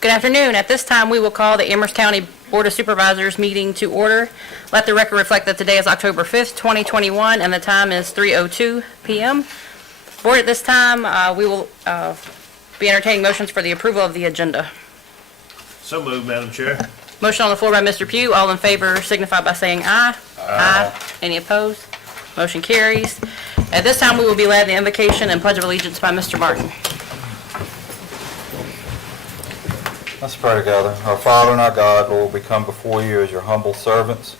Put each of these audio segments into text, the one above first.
Good afternoon. At this time, we will call the Amherst County Board of Supervisors meeting to order. Let the record reflect that today is October 5th, 2021, and the time is 3:02 p.m. Board, at this time, we will be entertaining motions for the approval of the agenda. So moved, Madam Chair. Motion on the floor by Mr. Pugh. All in favor signify by saying aye. Aye. Any opposed? Motion carries. At this time, we will be led in the invocation and pledge of allegiance by Mr. Martin. Let's pray together. Our Father and our God, Lord, we come before you as your humble servants.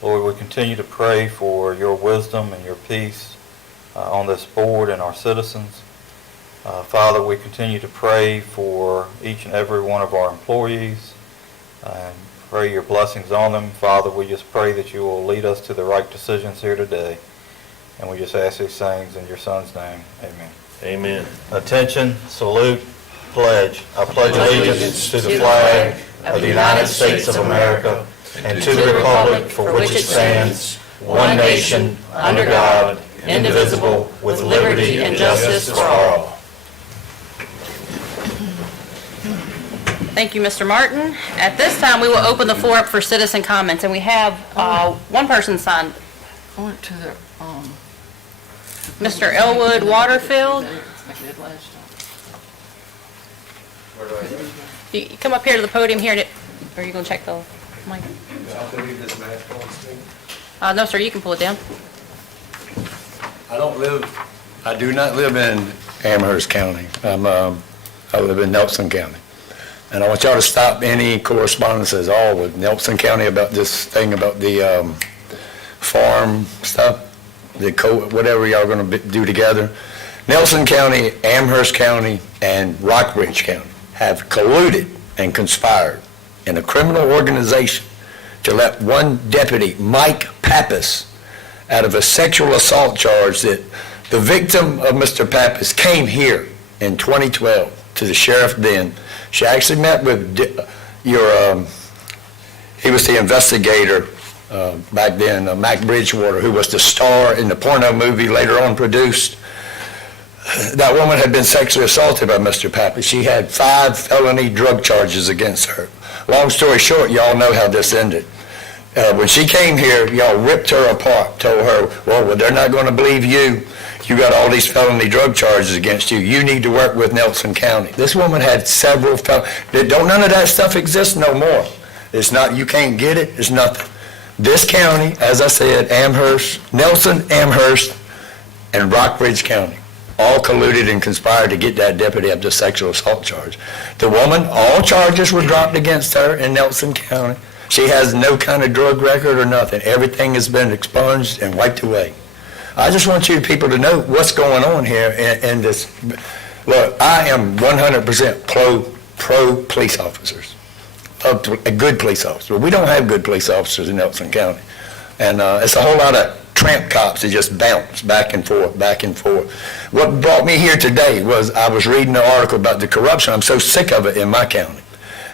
Lord, we continue to pray for your wisdom and your peace on this board and our citizens. Father, we continue to pray for each and every one of our employees and pray your blessings on them. Father, we just pray that you will lead us to the right decisions here today. And we just ask these things in your Son's name. Amen. Amen. Attention, salute, pledge. I pledge allegiance to the flag of the United States of America and to the republic for which it stands, one nation, under God, indivisible, with liberty and justice for all. Thank you, Mr. Martin. At this time, we will open the floor up for citizen comments, and we have one person signed, I went to the, Mr. Elwood Waterfield. like I did last time. You come up here to the podium here, and are you going to check the mic? No, sir, you can pull it down. I do not live in Amherst County. I live in Nelson County. And I want y'all to stop any correspondence at all with Nelson County about this thing about the farm stuff, whatever y'all going to do together. Nelson County, Amherst County, and Rockbridge County have colluded and conspired in a criminal organization to let one deputy, Mike Pappas, out of a sexual assault charge that the victim of Mr. Pappas came here in 2012 to the sheriff then. She actually met with he was the investigator back then, Mac Bridgewater, who was the star in the porno movie later on produced. That woman had been sexually assaulted by Mr. Pappas. She had 5 felony drug charges against her. Long story short, y'all know how this ended. When she came here, y'all ripped her apart, told her, well, they're not going to believe you. You got all these felony drug charges against you. You need to work with Nelson County. This woman had several none of that stuff exist no more. It's not, you can't get it, it's nothing. This county, as I said, Amherst, Nelson, Amherst, and Rockbridge County, all colluded and conspired to get that deputy up to sexual assault charge. The woman, all charges were dropped against her in Nelson County. She has no kind of drug record or nothing. Everything has been expunged and wiped away. I just want you people to know what's going on here in this. Look, I am 100% pro police officers, a good police officer. We don't have good police officers in Nelson County. And it's a whole lot of tramp cops that just bounce back and forth, back and forth. What brought me here today was I was reading an article about the corruption. I'm so sick of it in my county.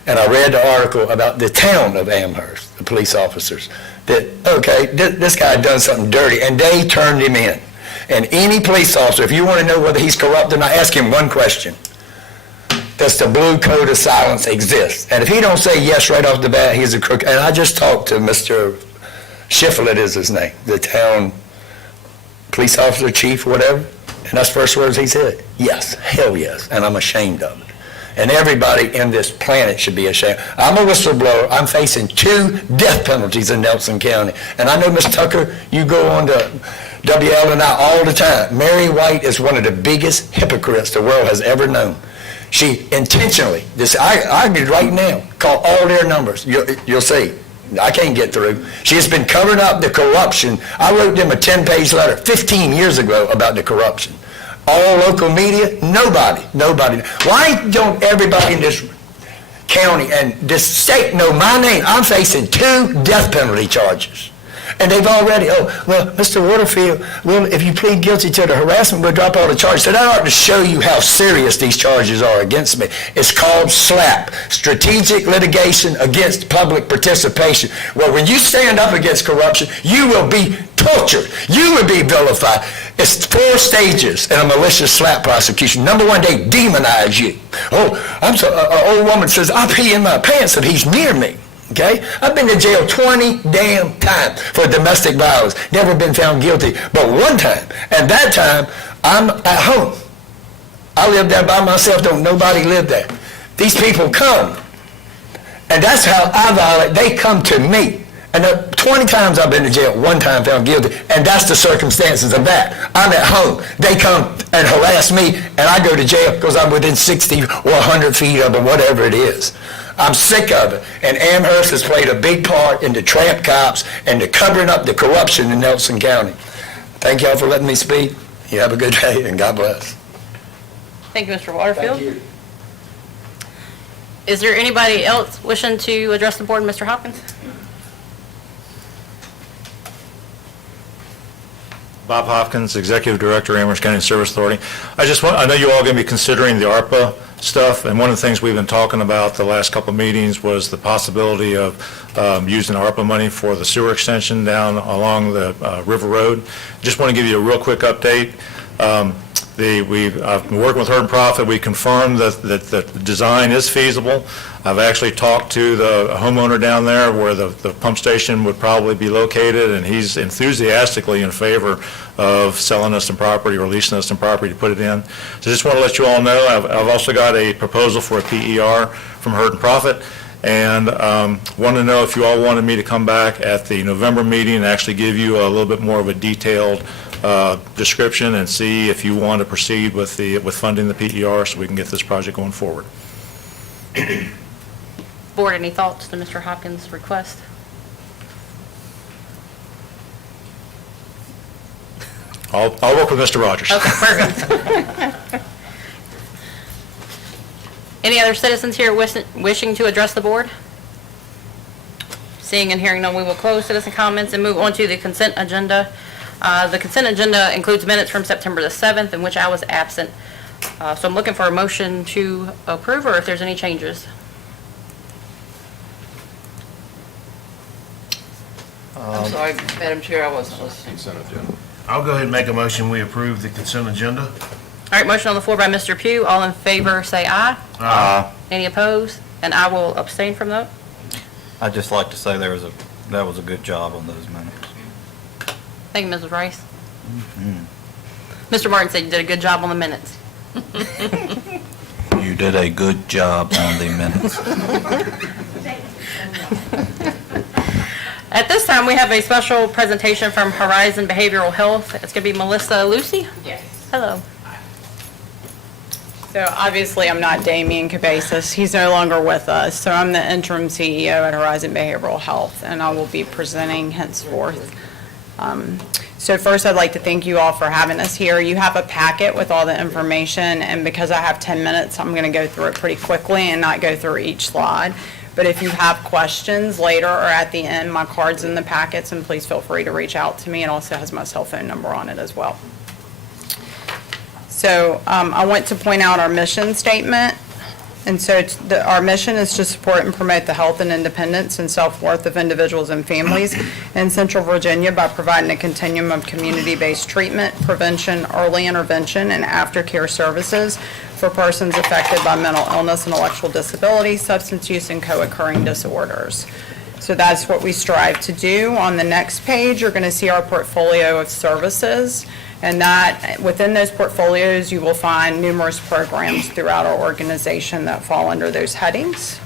And I read the article about the town of Amherst, the police officers, that, okay, this guy had done something dirty, and they turned him in. And any police officer, if you want to know whether he's corrupt or not, ask him one question. Does the blue code of silence exist? And if he don't say yes right off the bat, he's a crook. And I just talked to Mr. Shiflett is his name, the town police officer, chief, whatever, and that's the first words he said. Yes, hell yes, and I'm ashamed of it. And everybody in this planet should be ashamed. I'm a whistleblower. I'm facing 2 death penalties in Nelson County. And I know, Ms. Tucker, you go on to WLNI all the time. Mary White is one of the biggest hypocrites the world has ever known. She intentionally, I could right now call all their numbers. You'll see. I can't get through. She has been covering up the corruption. I wrote them a 10-page letter 15 years ago about the corruption. All local media, nobody. Why don't everybody in this county and this state know my name? I'm facing 2 death penalty charges. And they've already, Mr. Waterfield, if you plead guilty to the harassment, we'll drop all the charges. So that ought to show you how serious these charges are against me. It's called SLAP, Strategic Litigation Against Public Participation. Well, when you stand up against corruption, you will be tortured. You will be vilified. It's 4 stages in a malicious SLAP prosecution. Number 1, they demonize you. An old woman says, I pee in my pants if he's near me. Okay? I've been to jail 20 damn times for domestic violence. Never been found guilty, but one time. And that time, I'm at home. I live there by myself. Don't nobody live there. These people come. And that's how I violate. They come to me. And 20 times I've been to jail, 1 time found guilty. And that's the circumstances of that. I'm at home. They come and harass me, and I go to jail because I'm within 60 or 100 feet of them, whatever it is. I'm sick of it. And Amherst has played a big part in the tramp cops and the covering up the corruption in Nelson County. Thank y'all for letting me speak. You have a good day, and God bless. Thank you, Mr. Waterfield. Thank you. Is there anybody else wishing to address the board? Mr. Hopkins? Bob Hopkins, Executive Director, Amherst County Service Authority. I know you all going to be considering the ARPA stuff, and one of the things we've been talking about the last couple of meetings was the possibility of using ARPA money for the sewer extension down along the River Road. Just want to give you a real quick update. I've been working with Herd and Profit. We confirmed that the design is feasible. I've actually talked to the homeowner down there where the pump station would probably be located, and he's enthusiastically in favor of selling us some property or leasing us some property to put it in. So just want to let you all know, I've also got a proposal for a PER from Herd and Profit, and wanted to know if you all wanted me to come back at the November meeting and actually give you a little bit more of a detailed description and see if you want to proceed with funding the PER so we can get this project going forward. Board, any thoughts to Mr. Hopkins' request? I'll work with Mr. Rogers. Okay, perfect. Any other citizens here wishing to address the board? Seeing and hearing none, we will close citizen comments and move on to the consent agenda. The consent agenda includes minutes from September the 7th, in which I was absent. So I'm looking for a motion to approve, or if there's any changes. I'm sorry, Madam Chair, I wasn't listening. I'll go ahead and make a motion, we approve the consent agenda. All right, motion on the floor by Mr. Pugh. All in favor, say aye. Aye. Any opposed? And I will abstain from that. I'd just like to say that was a good job on those minutes. Thank you, Mrs. Rice. Mr. Martin said you did a good job on the minutes. You did a good job on the minutes. At this time, we have a special presentation from Horizon Behavioral Health. It's going to be Melissa Lucy. Yes. Hello. So obviously, I'm not Damian Cabezas. He's no longer with us. So I'm the interim CEO at Horizon Behavioral Health, and I will be presenting henceforth. So first, I'd like to thank you all for having us here. You have a packet with all the information, and because I have 10 minutes, I'm going to go through it pretty quickly and not go through each slide. But if you have questions later or at the end, my card's in the packets, and please feel free to reach out to me. It also has my cell phone number on it as well. So I want to point out our mission statement. And so our mission is to support and promote the health and independence and self-worth of individuals and families in Central Virginia by providing a continuum of community-based treatment, prevention, early intervention, and aftercare services for persons affected by mental illness, intellectual disability, substance use, and co-occurring disorders. So that's what we strive to do. On the next page, you're going to see our portfolio of services. And that, within those portfolios, you will find numerous programs throughout our organization that fall under those headings.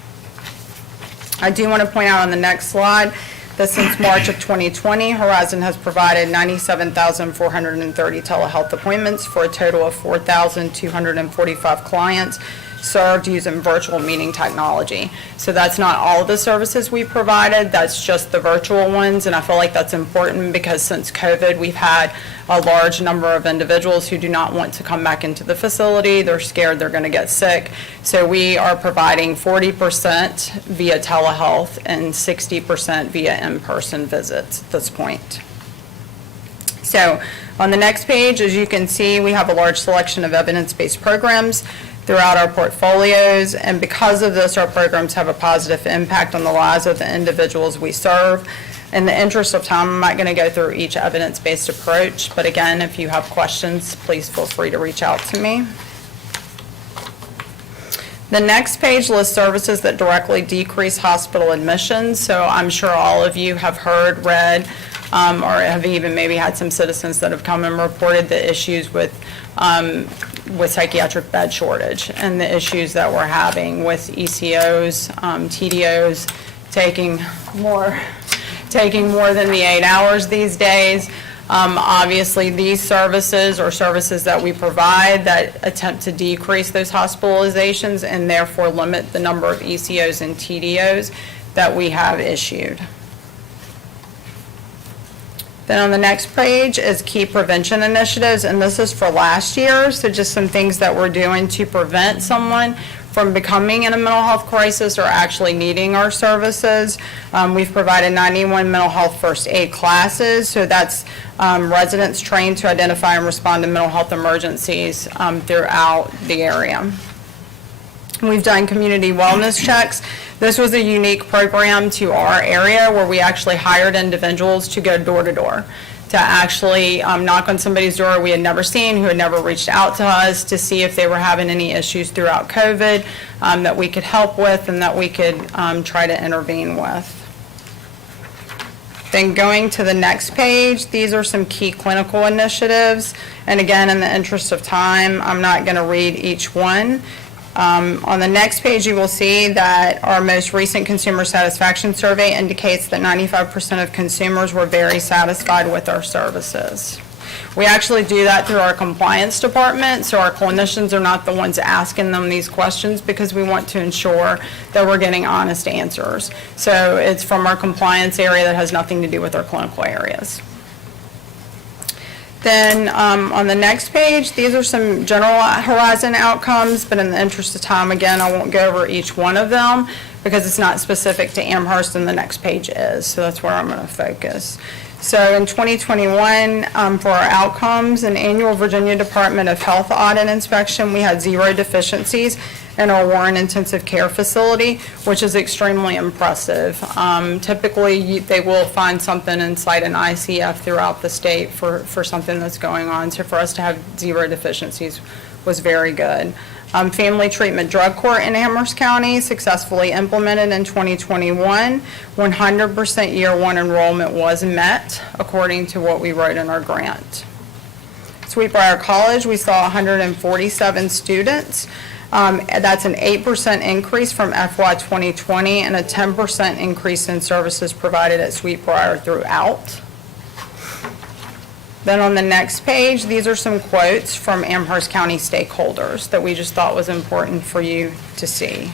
I do want to point out on the next slide that since March of 2020, Horizon has provided 97,430 telehealth appointments for a total of 4,245 clients served using virtual meeting technology. So that's not all of the services we provided, that's just the virtual ones, and I feel like that's important because since COVID, we've had a large number of individuals who do not want to come back into the facility. They're scared they're going to get sick. So we are providing 40% via telehealth and 60% via in-person visits at this point. So on the next page, as you can see, we have a large selection of evidence-based programs throughout our portfolios, and because of this, our programs have a positive impact on the lives of the individuals we serve. In the interest of time, I'm not going to go through each evidence-based approach, but again, if you have questions, please feel free to reach out to me. The next page lists services that directly decrease hospital admissions, so I'm sure all of you have heard, read, or have even maybe had some citizens that have come and reported the issues with psychiatric bed shortage and the issues that we're having with ECOs, TDOs taking more than the 8 hours these days. Obviously, these services are services that we provide that attempt to decrease those hospitalizations and therefore limit the number of ECOs and TDOs that we have issued. Then on the next page is key prevention initiatives, and this is for last year, so just some things that we're doing to prevent someone from becoming in a mental health crisis or actually needing our services. We've provided 91 mental health first aid classes, so that's residents trained to identify and respond to mental health emergencies throughout the area. We've done community wellness checks. This was a unique program to our area where we actually hired individuals to go door to door, to actually knock on somebody's door we had never seen, who had never reached out to us, to see if they were having any issues throughout COVID that we could help with and that we could try to intervene with. Then going to the next page, these are some key clinical initiatives. And again, in the interest of time, I'm not going to read each one. On the next page, you will see that our most recent consumer satisfaction survey indicates that 95% of consumers were very satisfied with our services. We actually do that through our compliance department, so our clinicians are not the ones asking them these questions because we want to ensure that we're getting honest answers. So it's from our compliance area that has nothing to do with our clinical areas. Then on the next page, these are some general horizon outcomes, but in the interest of time, again, I won't go over each one of them because it's not specific to Amherst, and the next page is, so that's where I'm going to focus. So in 2021, for our outcomes, an annual Virginia Department of Health audit inspection, we had 0 deficiencies in our Warren Intensive Care Facility, which is extremely impressive. Typically, they will find something inside an ICF throughout the state for something that's going on. So for us to have 0 deficiencies was very good. Family Treatment Drug Court in Amherst County successfully implemented in 2021. 100% year 1 enrollment was met according to what we wrote in our grant. Sweetbriar College, we saw 147 students. That's an 8% increase from FY 2020 and a 10% increase in services provided at Sweetbriar throughout. Then on the next page, these are some quotes from Amherst County stakeholders that we just thought was important for you to see.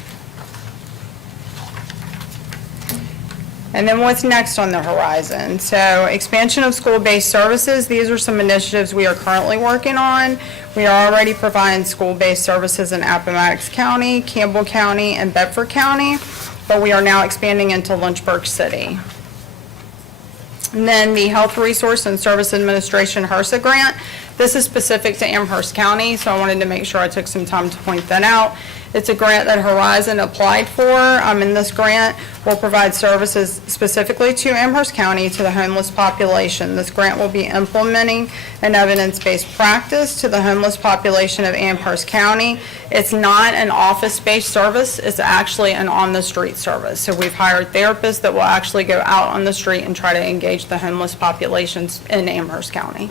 And then what's next on the horizon? So expansion of school-based services. These are some initiatives we are currently working on. We are already providing school-based services in Appomattox County, Campbell County, and Bedford County, but we are now expanding into Lynchburg City. And then the Health Resource and Service Administration Hersa grant. This is specific to Amherst County, so I wanted to make sure I took some time to point that out. It's a grant that Horizon applied for. In this grant, will provide services specifically to Amherst County to the homeless population. This grant will be implementing an evidence-based practice to the homeless population of Amherst County. It's not an office-based service, it's actually an on-the-street service. So we've hired therapists that will actually go out on the street and try to engage the homeless populations in Amherst County.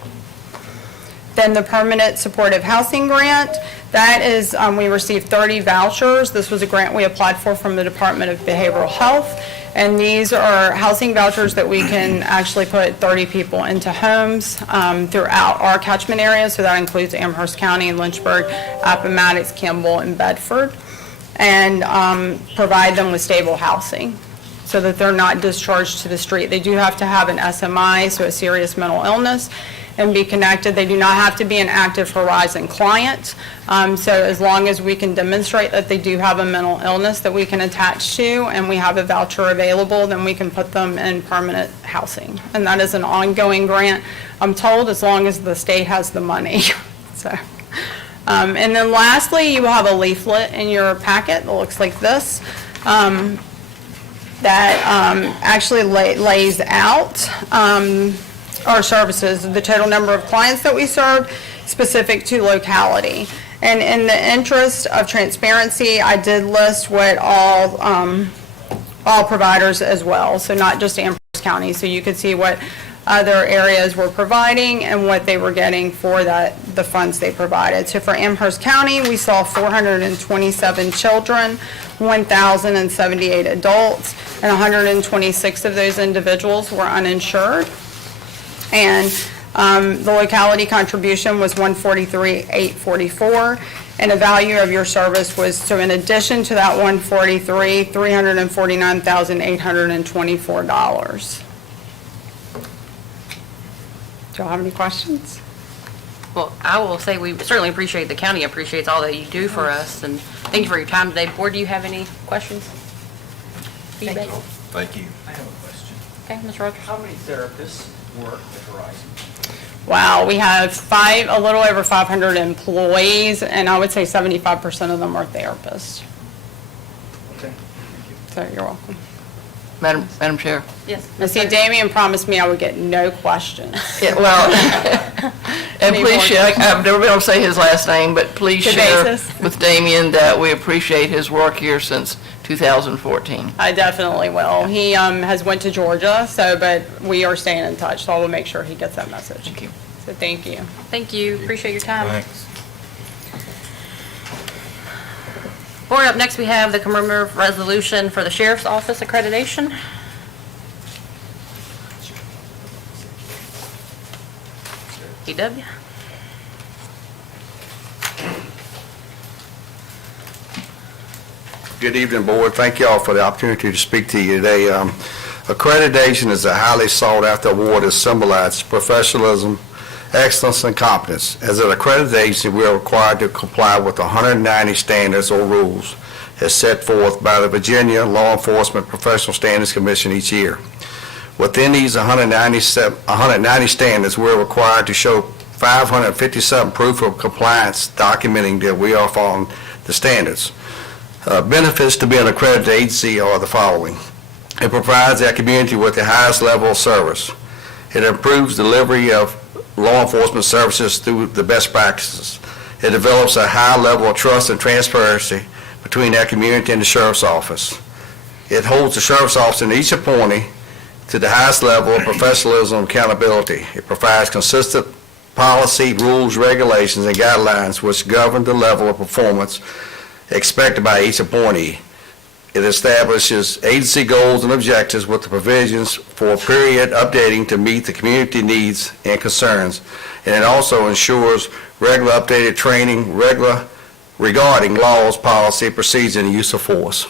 Then the Permanent Supportive Housing Grant, that is, we received 30 vouchers. This was a grant we applied for from the Department of Behavioral Health, and these are housing vouchers that we can actually put 30 people into homes throughout our catchment area, so that includes Amherst County, Lynchburg, Appomattox, Campbell, and Bedford, and provide them with stable housing so that they're not discharged to the street. They do have to have an SMI, so a serious mental illness, and be connected. They do not have to be an active Horizon client. So as long as we can demonstrate that they do have a mental illness that we can attach to and we have a voucher available, then we can put them in permanent housing. And that is an ongoing grant, I'm told, as long as the state has the money. So, and then lastly, you will have a leaflet in your packet that looks like this. That actually lays out our services, the total number of clients that we serve, specific to locality. And in the interest of transparency, I did list what all providers as well, so not just Amherst County, so you could see what other areas were providing and what they were getting for the funds they provided. So for Amherst County, we saw 427 children, 1,078 adults, and 126 of those individuals were uninsured. And the locality contribution was $143,844, and the value of your service was, so in addition to that $143,000, $349,824. Do y'all have any questions? Well, I will say we certainly appreciate, the county appreciates all that you do for us, and thank you for your time today. Board, do you have any questions? Feedback? Thank you. I have a question. Okay, Ms. Rogers? How many therapists work at Horizon? Wow, we have a little over 500 employees, and I would say 75% of them are therapists. Okay. So you're welcome. Madam Chair. Yes. And see, Damien promised me I would get no questions. Yeah, well, and Any please more share, I've never been able to say his last name, but please share Cabasis. with Damien that we appreciate his work here since 2014. I definitely will. He has went to Georgia, but we are staying in touch, so I will make sure he gets that message. Thank you. So thank you. Thank you, appreciate your time. Thanks. Board, up next, we have the commemorative resolution for the Sheriff's Office accreditation. EW? Good evening, Board. Thank you all for the opportunity to speak to you today. Accreditation is a highly sought-after award that symbolizes professionalism, excellence, and competence. As an accredited agency, we are required to comply with 190 standards or rules as set forth by the Virginia Law Enforcement Professional Standards Commission each year. Within these 190 standards, we're required to show 557 proof of compliance documenting that we are following the standards. Benefits to be an accredited agency are the following. It provides our community with the highest level of service. It improves delivery of law enforcement services through the best practices. It develops a high level of trust and transparency between our community and the Sheriff's Office. It holds the Sheriff's Office and each appointee to the highest level of professionalism and accountability. It provides consistent policy, rules, regulations, and guidelines which govern the level of performance expected by each appointee. It establishes agency goals and objectives with the provisions for period updating to meet the community needs and concerns. And it also ensures regular updated training regarding laws, policy, procedure, and use of force.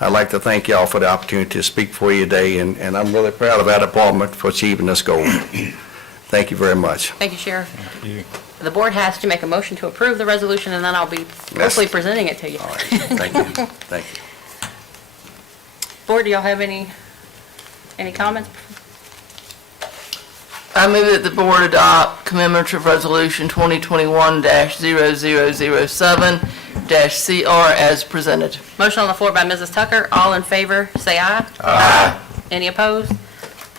I'd like to thank y'all for the opportunity to speak for you today, and I'm really proud of our department for achieving this goal. Thank you very much. Thank you, Sheriff. The board has to make a motion to approve the resolution, and then I'll be hopefully presenting it to you. All right, thank you. Thank you. Board, do y'all have any comments? I move that the board adopt commemorative resolution 2021-0007-CR as presented. Motion on the floor by Mrs. Tucker. All in favor, say aye. Aye. Any opposed?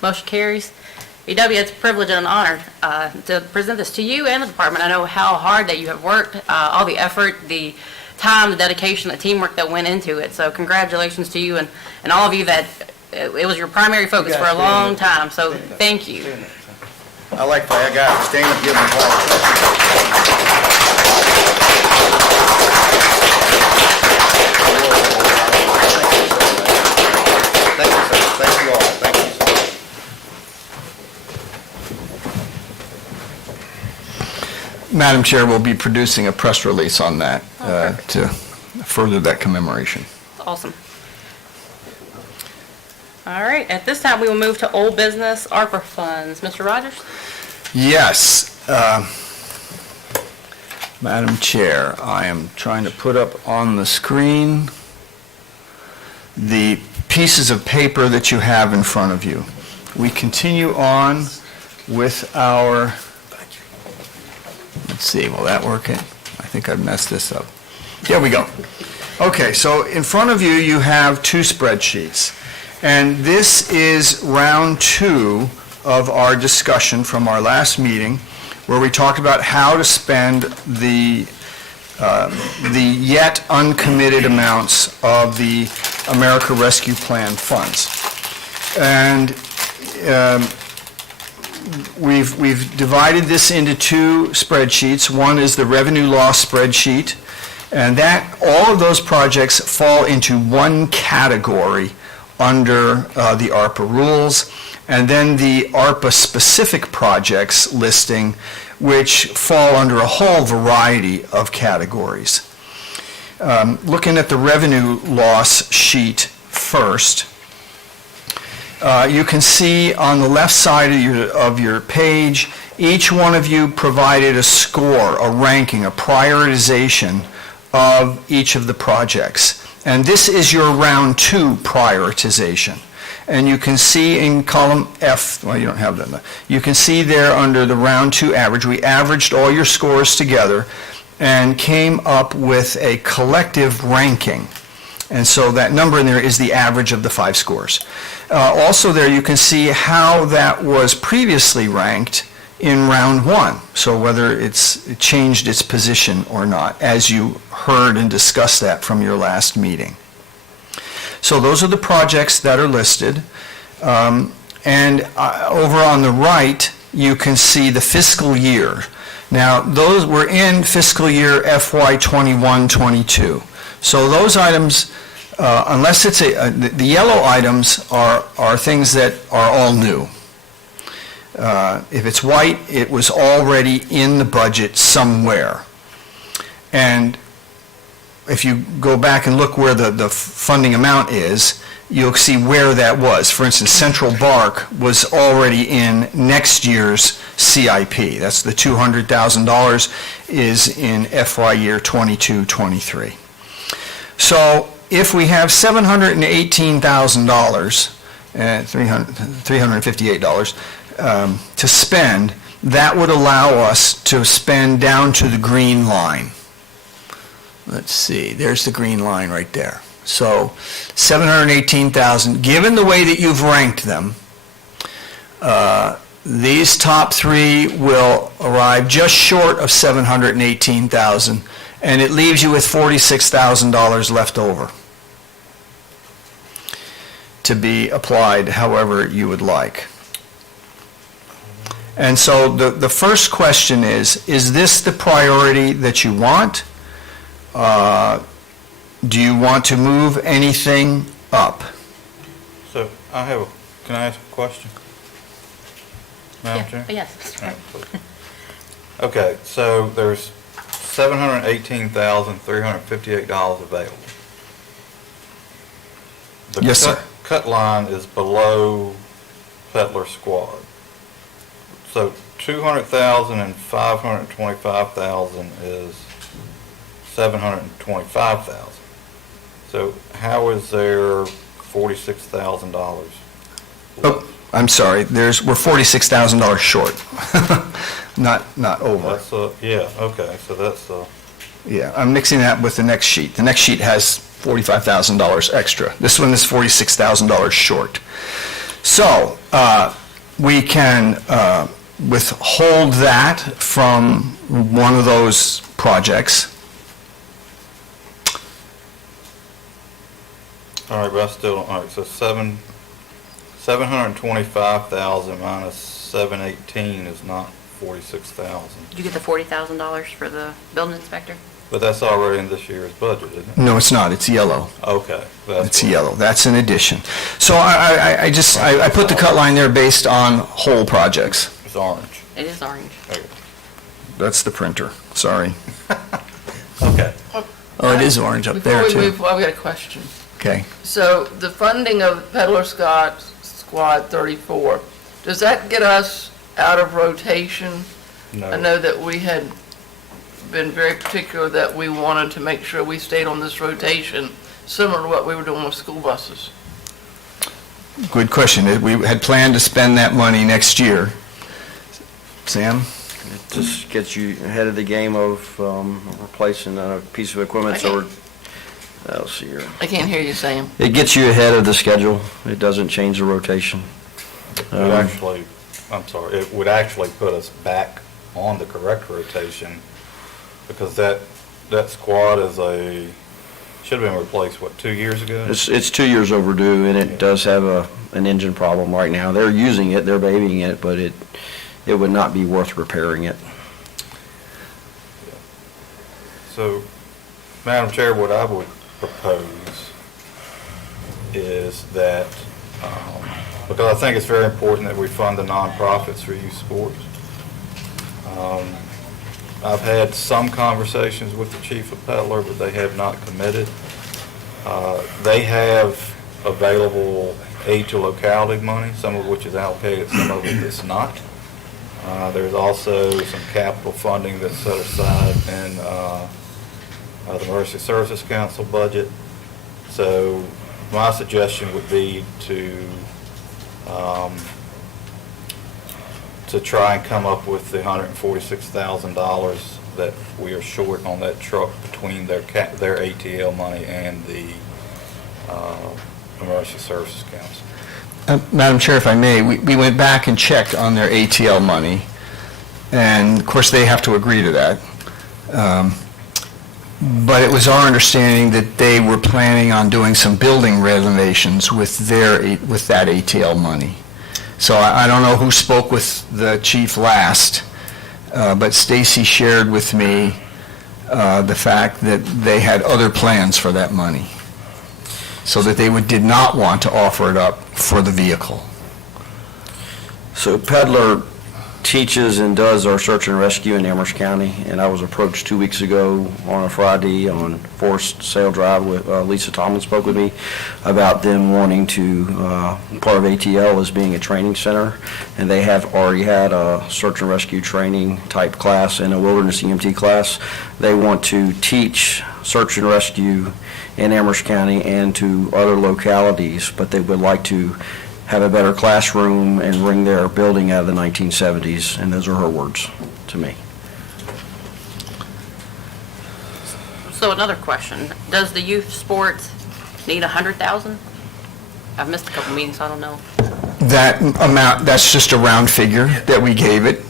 Motion carries. EW, it's a privilege and an honor to present this to you and the department. I know how hard that you have worked, all the effort, the time, the dedication, the teamwork that went into it. So congratulations to you and all of you that it was your primary focus for a long time. So thank you. I like for our guys to stand up, give them applause. Thank you, sir. Thank you all. Thank you, sir. Madam Chair, we'll be producing a press release on that to further that commemoration. Awesome. All right, at this time, we will move to old business, ARPA funds. Mr. Rogers? Yes. Madam Chair, I am trying to put up on the screen the pieces of paper that you have in front of you. We continue on with our, let's see, will that work? I think I've messed this up. There we go. Okay, so in front of you, you have two spreadsheets. And this is round 2 of our discussion from our last meeting, where we talked about how to spend the yet uncommitted amounts of the America Rescue Plan funds. And we've divided this into two spreadsheets. One is the revenue loss spreadsheet, and that all of those projects fall into one category under the ARPA rules, and then the ARPA-specific projects listing, which fall under a whole variety of categories. Looking at the revenue loss sheet first, you can see on the left side of your page Each one of you provided a score, a ranking, a prioritization of each of the projects. And this is your round 2 prioritization. And you can see in column F, well, you don't have that. You can see there under the round 2 average, we averaged all your scores together and came up with a collective ranking. And so that number in there is the average of the 5 scores. Also there, you can see how that was previously ranked in round 1. So whether it changed its position or not, as you heard and discussed that from your last meeting. So those are the projects that are listed. And over on the right, you can see the fiscal year. Now, those were in fiscal year FY 21-22. So those items, unless it's the yellow items are things that are all new. If it's white, it was already in the budget somewhere. And if you go back and look where the funding amount is, you'll see where that was. For instance, Central Bark was already in next year's CIP. That's the $200,000 is in FY year 22-23. So if we have $718,000, $358 to spend, that would allow us to spend down to the green line. Let's see, there's the green line right there. So 718,000, given the way that you've ranked them, these top 3 will arrive just short of 718,000, and it leaves you with $46,000 left over to be applied however you would like. And so the first question is this the priority that you want? Do you want to move anything up? So can I ask a question? Madam Chair? Yes. All right, please. Okay, so there's $718,358 available. The Yes, sir. Cut line is below Peddler Squad. So 200,000 and 525,000 is 725,000. So how is there $46,000? Oh, I'm sorry, we're $46,000 short, not over. That's yeah, okay, so that's Yeah, I'm mixing that with the next sheet. The next sheet has $45,000 extra. This one is $46,000 short. So, we can withhold that from one of those projects. all right, but I still don't, all right, so 725,000 minus 718 is not 46,000. Did you get the $40,000 for the building inspector? But that's already in this year's budget, isn't it? No, it's not, it's yellow. Okay. It's yellow, that's an addition. So I put the cut line there based on whole projects. It's orange. It is orange. Okay. That's the printer, sorry. Okay. Oh, it is orange up there, Before we too. move, I've got a question. Okay. So the funding of Peddler Squad 34, does that get us out of rotation? I No. know that we had been very particular that we wanted to make sure we stayed on this rotation, similar to what we were doing with school buses. Good question. We had planned to spend that money next year. Sam? It just gets you ahead of the game of replacing a piece of equipment, so we're, let's see here. I can't hear you, Sam. It gets you ahead of the schedule. It doesn't change the rotation. It would actually put us back on the correct rotation, because that squad should have been replaced, 2 years ago? It's 2 years overdue, and it does have an engine problem right now. They're using it, they're babying it, but it would not be worth repairing it. So, Madam Chair, what I would propose is that, because I think it's very important that we fund the nonprofits for youth sports. I've had some conversations with the chief of Peddler, but they have not committed. They have available aid to locality money, some of which is allocated, some of it is not. There's also some capital funding that's set aside in the Emergency Services Council budget. So my suggestion would be to try and come up with the $146,000 that we are short on that truck between their ATL money and the Emergency Services Council. Madam Chair, if I may, we went back and checked on their ATL money, and of course, they have to agree to that. But it was our understanding that they were planning on doing some building renovations with that ATL money. So I don't know who spoke with the chief last, but Stacy shared with me the fact that they had other plans for that money, so that they did not want to offer it up for the vehicle. So Peddler teaches and does our search and rescue in Amherst County, and I was approached 2 weeks ago on a Friday on Forest Sale Drive with Lisa Tomlin spoke with me about them wanting to, part of ATL is being a training center, and they have already had a search and rescue training type class and a wilderness EMT class. They want to teach search and rescue in Amherst County and to other localities, but they would like to have a better classroom and bring their building out of the 1970s, and those are her words to me. So another question, does the youth sports need 100,000? I've missed a couple meetings, so I don't know. That amount, that's just a round figure that we gave it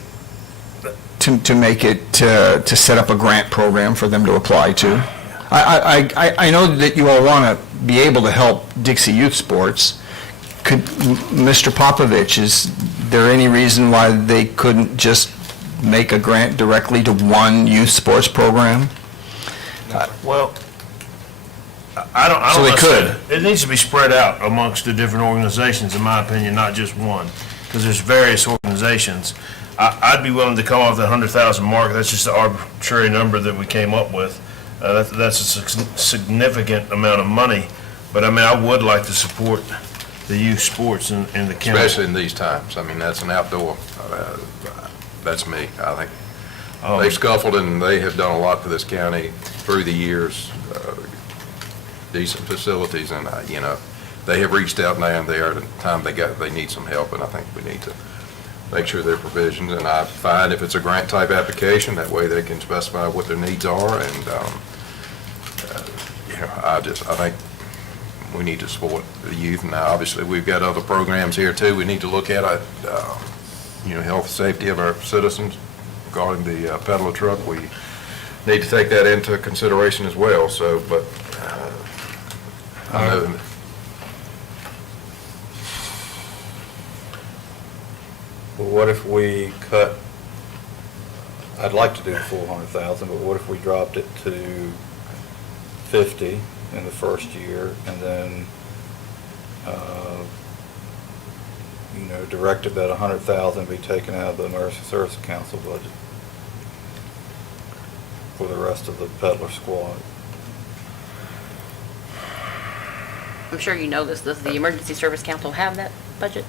to make it, to set up a grant program for them to apply to. I know that you all want to be able to help Dixie Youth Sports. Could, Mr. Popovich, is there any reason why they couldn't just make a grant directly to one youth sports program? Well, I don't. So they necessarily- It needs to be spread out amongst the different organizations, in my opinion, not just one, because there's various organizations. I'd be willing to come off the 100,000 mark. That's just an arbitrary number that we came up with. That's a significant amount of money, but I mean, I would like to support the youth sports in the county. Especially in these times. I mean, that's an outdoor, that's me. I think they've scuffled and they have done a lot for this county through the years, decent facilities, and, they have reached out now, and they are at the time they need some help, and I think we need to make sure their provisions, and I find if it's a grant type application, that way they can specify what their needs are, and, I think we need to support the youth. Now, obviously, we've got other programs here, too. We need to look at, health and safety of our citizens regarding the peddler truck. We need to take that into consideration as well, so, but I know. Well, what if we cut, I'd like to do the full 100,000, but what if we dropped it to 50 in the first year, and then, directed that 100,000 be taken out of the Emergency Services Council budget for the rest of the peddler squad? I'm sure you know this, does the Emergency Service Council have that budget?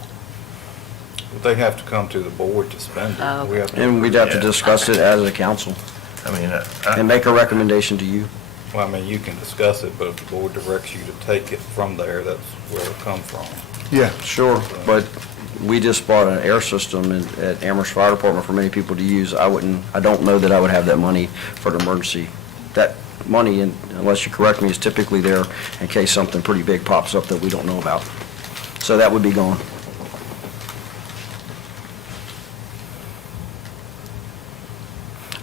They have to come to the board to spend it. Oh, okay. We have to- And we'd have to discuss it as a council I mean, and make a recommendation to you. Well, I mean, you can discuss it, but if the board directs you to take it from there, that's where it'll come from. Yeah. Sure, but we just bought an air system at Amherst Fire Department for many people to use. I don't know that I would have that money for an emergency. That money, unless you correct me, is typically there in case something pretty big pops up that we don't know about. So that would be gone.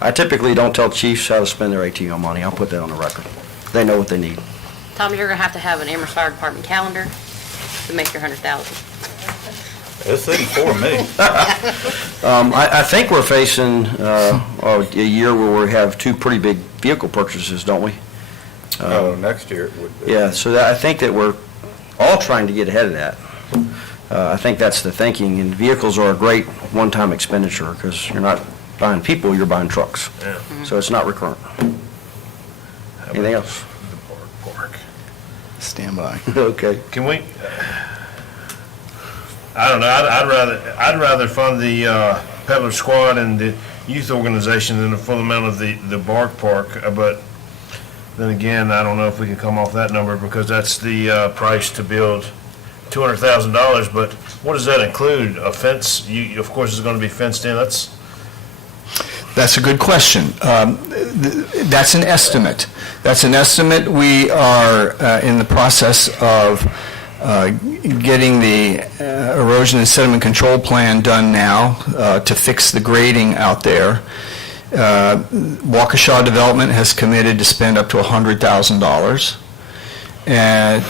I typically don't tell chiefs how to spend their ATM money. I'll put that on the record. They know what they need. Tom, you're gonna have to have an Amherst Fire Department calendar to make your 100,000. It's in for me. I think we're facing a year where we have two pretty big vehicle purchases, don't we? Next year it would be. Yeah, so I think that we're all trying to get ahead of that. I think that's the thinking, and vehicles are a great one-time expenditure because you're not buying people, you're buying trucks. Yeah. So it's not recurrent. Anything else? The park. Stand by. Okay. Can we, I don't know, I'd rather fund the peddler squad and the youth organization than the full amount of the Bark Park, but then again, I don't know if we can come off that number because that's the price to build $200,000, but what does that include? A fence? Of course, it's going to be fenced in. That's a good question. That's an estimate. That's an estimate. We are in the process of getting the erosion and sediment control plan done now to fix the grading out there. Waukesha Development has committed to spend up to $100,000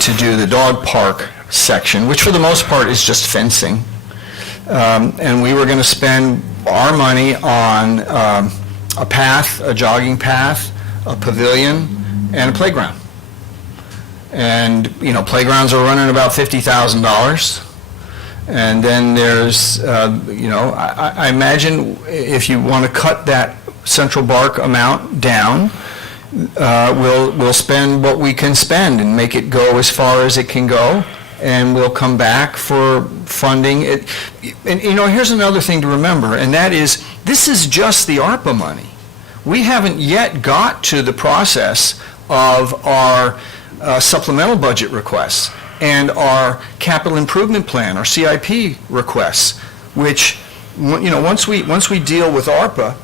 to do the dog park section, which for the most part is just fencing. And we were going to spend our money on a path, a jogging path, a pavilion, and a playground. And, playgrounds are running about $50,000. And then there's, I imagine if you want to cut that Central Bark amount down, we'll spend what we can spend and make it go as far as it can go, and we'll come back for funding it. And, here's another thing to remember, and that is, this is just the ARPA money. We haven't yet got to the process of our supplemental budget requests and our capital improvement plan, our CIP requests, which, once we deal with ARPA,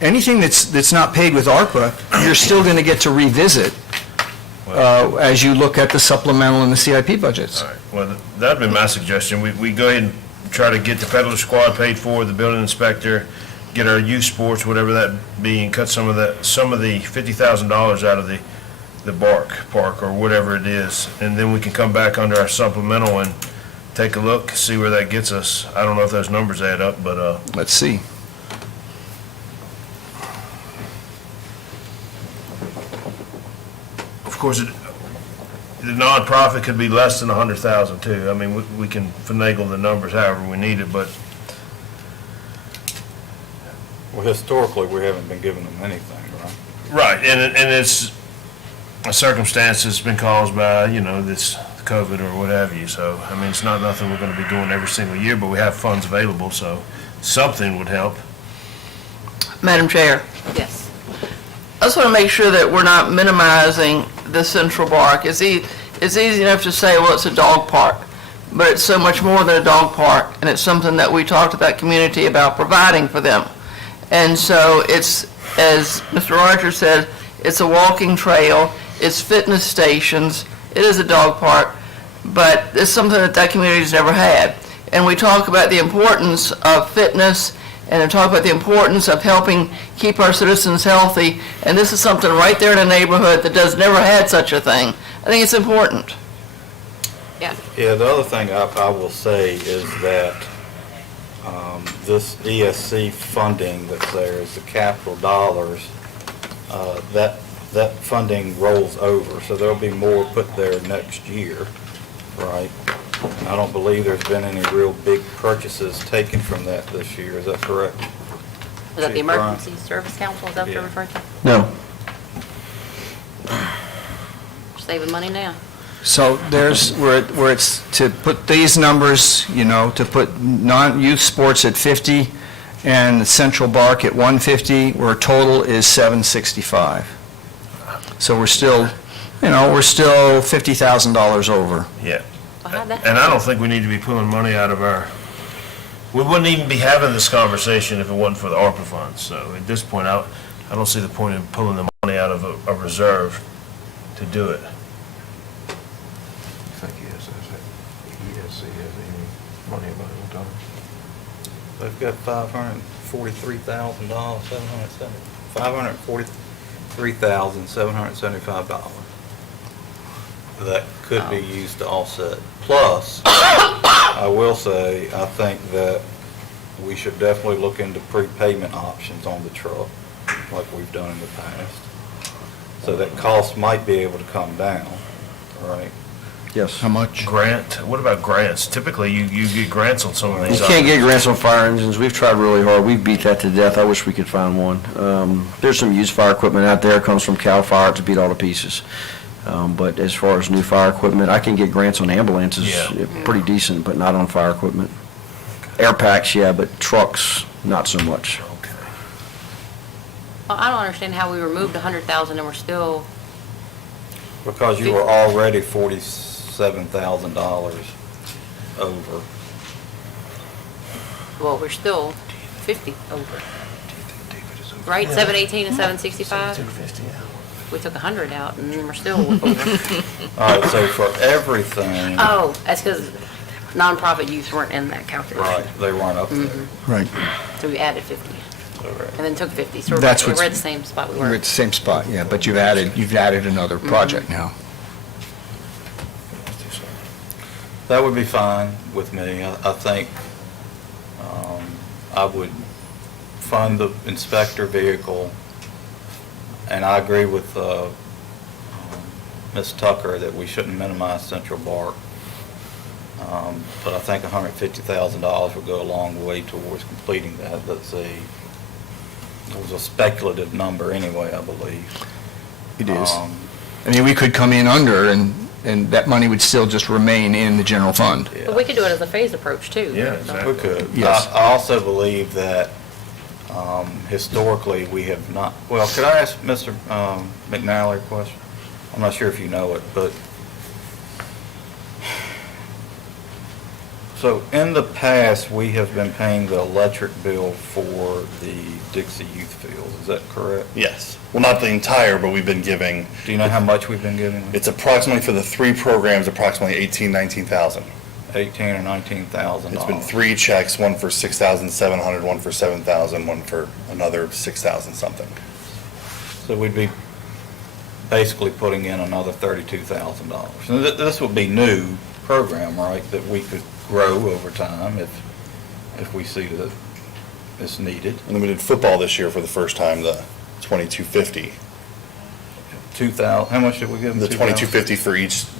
anything that's not paid with ARPA, you're still going to get to revisit as you look at the supplemental and the CIP budgets. All right. Well, that'd be my suggestion. We go ahead and try to get the peddler squad paid for, the building inspector, get our youth sports, whatever that be, and cut some of the $50,000 out of the Bark Park or whatever it is, and then we can come back under our supplemental and take a look, see where that gets us. I don't know if those numbers add up, but Let's see. of course, the nonprofit could be less than 100,000 too. I mean, we can finagle the numbers however we need it, but Well, historically, we haven't been giving them anything, right? right, and it's a circumstance that's been caused by this COVID or what have you. So I mean, it's not nothing we're going to be doing every single year, but we have funds available, so something would help. Madam Chair, Yes. I just want to make sure that we're not minimizing the Central Bark. It's easy enough to say, well, it's a dog park, but it's so much more than a dog park, and it's something that we talked to that community about providing for them. And so it's, as Mr. Rogers said, it's a walking trail, it's fitness stations, it is a dog park, but it's something that community's never had. And we talk about the importance of fitness, and we talk about the importance of helping keep our citizens healthy, and this is something right there in a neighborhood that never had such a thing. I think it's important. Yeah, the other thing I will say is that this ESC funding that's there is the capital dollars. That funding rolls over, so there'll be more put there next year, right? And I don't believe there's been any real big purchases taken from that this year. Is that correct? Is that the Chief Bryant? Emergency Service Council, is that what you're Yeah. referring to? No. Saving money now. So there's where it's to put these numbers, to put non-youth sports at 50 and the Central Bark at 150, where total is 765. So we're still $50,000 over. Yeah. Well, how'd that And I don't think we need to be pulling money out of we wouldn't even be having this conversation if it wasn't for the ARPA funds. So at this point, I don't see the point in pulling the money out of a reserve to do it. I think ESC has any money available to them. They've got $543,775. $543,775 that could be used to offset. Plus, I will say, I think that we should definitely look into prepayment options on the truck, like we've done in the past. So that cost might be able to come down, right? Yes. How much? Grant, what about grants? Typically, you get grants on some of You these. can't get grants on fire engines. We've tried really hard. We've beat that to death. I wish we could find one. There's some used fire equipment out there. It comes from CAL FIRE to beat all to pieces. But as far as new fire equipment, I can get grants on ambulances, Yeah. pretty decent, but not on fire equipment. Air packs, yeah, but trucks, not so much. Well, I don't understand how we removed 100,000 and we're still, Because you were already $47,000 over. well, we're still 50 over. Right, 718 and 765? We took 100 out and we're still over. All right, so for everything, Oh, that's because nonprofit use weren't in that calculation. right, they weren't up there. Right. So we added 50 Okay. and then took 50. So That's we're what's- at the same spot we We're were. at the same spot, yeah, but you've added another project now. That would be fine with me. I think I would fund the inspector vehicle, and I agree with Ms. Tucker that we shouldn't minimize Central Park. But I think $150,000 would go a long way towards completing that. It was a speculative number anyway, I believe. It is. Um, I mean, we could come in under, and that money would still just remain in the general fund. yeah. But we could do it as a phased approach too. Yeah, So- exactly. We could. Yes. I also believe that historically, we have not, well, could I ask Mr. McNally a question? I'm not sure if you know it, but, so in the past, we have been paying the electric bill for the Dixie Youth Field, is that correct? Yes. Well, not the entire, but we've been giving, Do you know how much we've been giving? it's approximately for the 3 programs, approximately 19,000. 18 or 19,000 It's been 3 checks, one for 6,700, one for 7,000, one for another 6,000 something. So we'd be basically putting in another $32,000. And this would be new program, right, that we could grow over time if we see that it's needed. And then we did football this year for the first time, the 2250. 2,000, how much did we give them? The 2,000? 2250 for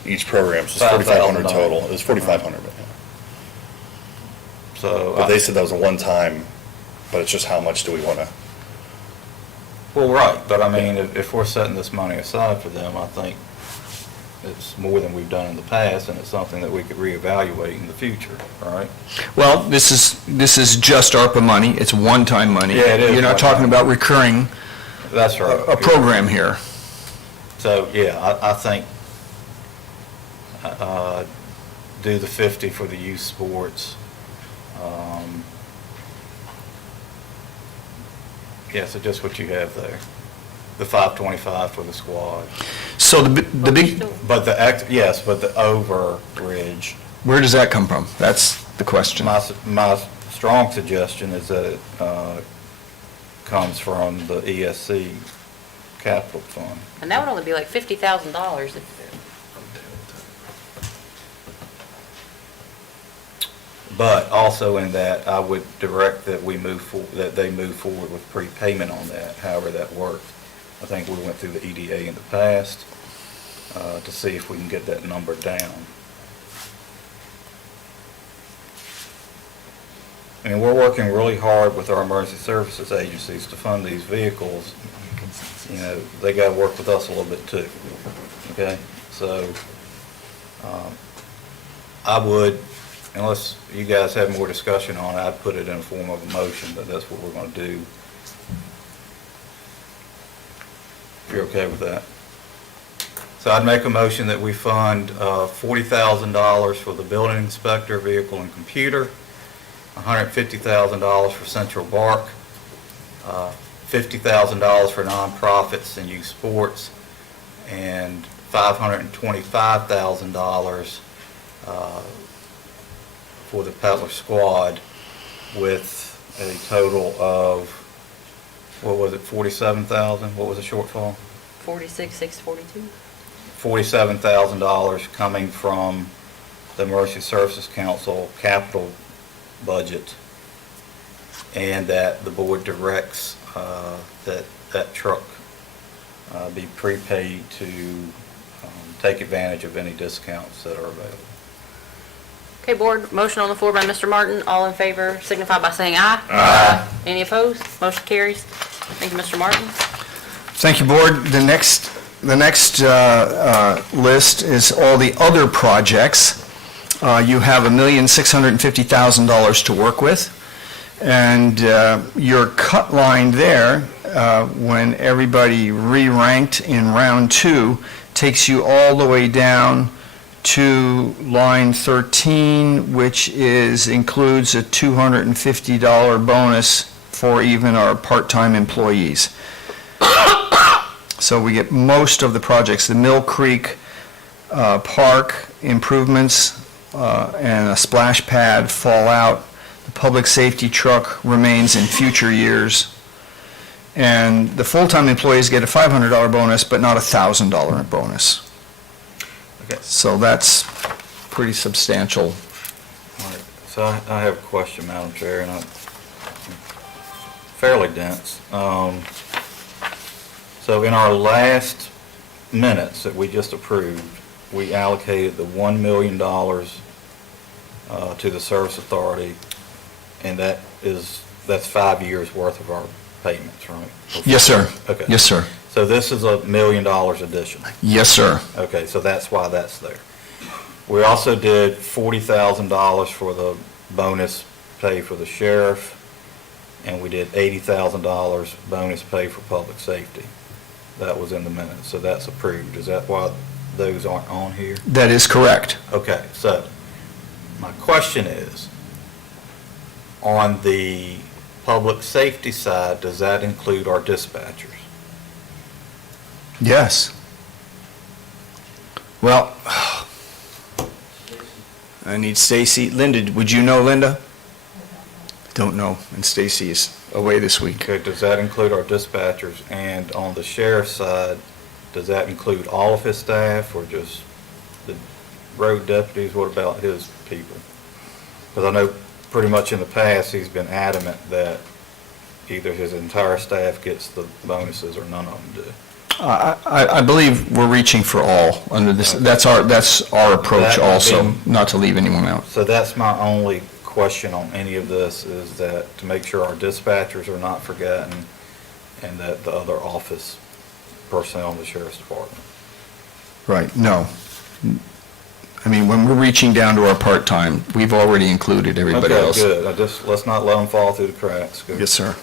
each program, so it's $5,000 4,500 total. It was 4,500. So, But they said that was a one-time, but it's just how much do we want to? well, right, but I mean, if we're setting this money aside for them, I think it's more than we've done in the past, and it's something that we could reevaluate in the future, right? Well, this is just ARPA money, it's one-time money. Yeah, it is You're not talking one-time. about recurring That's right. a program here. So, yeah, I think do the 50 for the youth sports. Yeah, so just what you have there. The 525 for the squad. So the big, But yes, but the overage, where does that come from? That's the question. my strong suggestion is that it comes from the ESC capital fund. And that would only be like $50,000 if, But also in that, I would direct that that they move forward with prepayment on that, however that works. I think we went through the EDA in the past to see if we can get that number down. I mean, we're working really hard with our emergency services agencies to fund these vehicles. You know, they got to work with us a little bit too, okay? So I would, unless you guys have more discussion on it, I'd put it in the form of a motion, but that's what we're going to do. If you're okay with that. So I'd make a motion that we fund $40,000 for the building inspector, vehicle and computer, $150,000 for Central Bark, $50,000 for nonprofits and youth sports, and $525,000 for the peddler squad, with a total of, what was it, 47,000? What was the shortfall? 46,642. $47,000 coming from the Emergency Services Council capital budget, and that the board directs that truck be prepaid to take advantage of any discounts that are available. Okay, board, motion on the floor by Mr. Martin. All in favor signify by saying aye. Aye. Any opposed? Motion carries. Thank you, Mr. Martin. Thank you, Board. The next list is all the other projects. You have $1,650,000 to work with, and your cut line there, when everybody re-ranked in round 2, takes you all the way down to line 13, which includes a $250 bonus for even our part-time employees. So we get most of the projects. The Mill Creek Park improvements and a splash pad fall out. The public safety truck remains in future years. And the full-time employees get a $500 bonus, but not a $1,000 bonus. Okay. So that's pretty substantial. All right. So I have a question, Madam Chair, and I'm fairly dense. So in our last minutes that we just approved, we allocated the $1 million to the Service Authority, and that's 5 years' worth of our payments, right? Yes, sir. Okay. Yes, sir. So this is $1 million additional. Yes, sir. Okay, so that's why that's there. We also did $40,000 for the bonus pay for the sheriff, and we did $80,000 bonus pay for public safety. That was in the minutes, so that's approved. Is that why those aren't on here? That is correct. Okay, so my question is, on the public safety side, does that include our dispatchers? Yes. Well, I need Stacy. Linda, would you know Linda? Don't know, and Stacy is away this week. Okay, does that include our dispatchers? And on the sheriff's side, does that include all of his staff or just the road deputies? What about his people? Because I know pretty much in the past, he's been adamant that either his entire staff gets the bonuses or none of them do. I believe we're reaching for all under this. That's our approach That would also, be- not to leave anyone out. So that's my only question on any of this, is that to make sure our dispatchers are not forgotten and that the other office personnel in the sheriff's department. Right, no. I mean, when we're reaching down to our part-time, we've already included everybody else. Okay, good. Let's not let them fall through the cracks. Good. Yes, sir.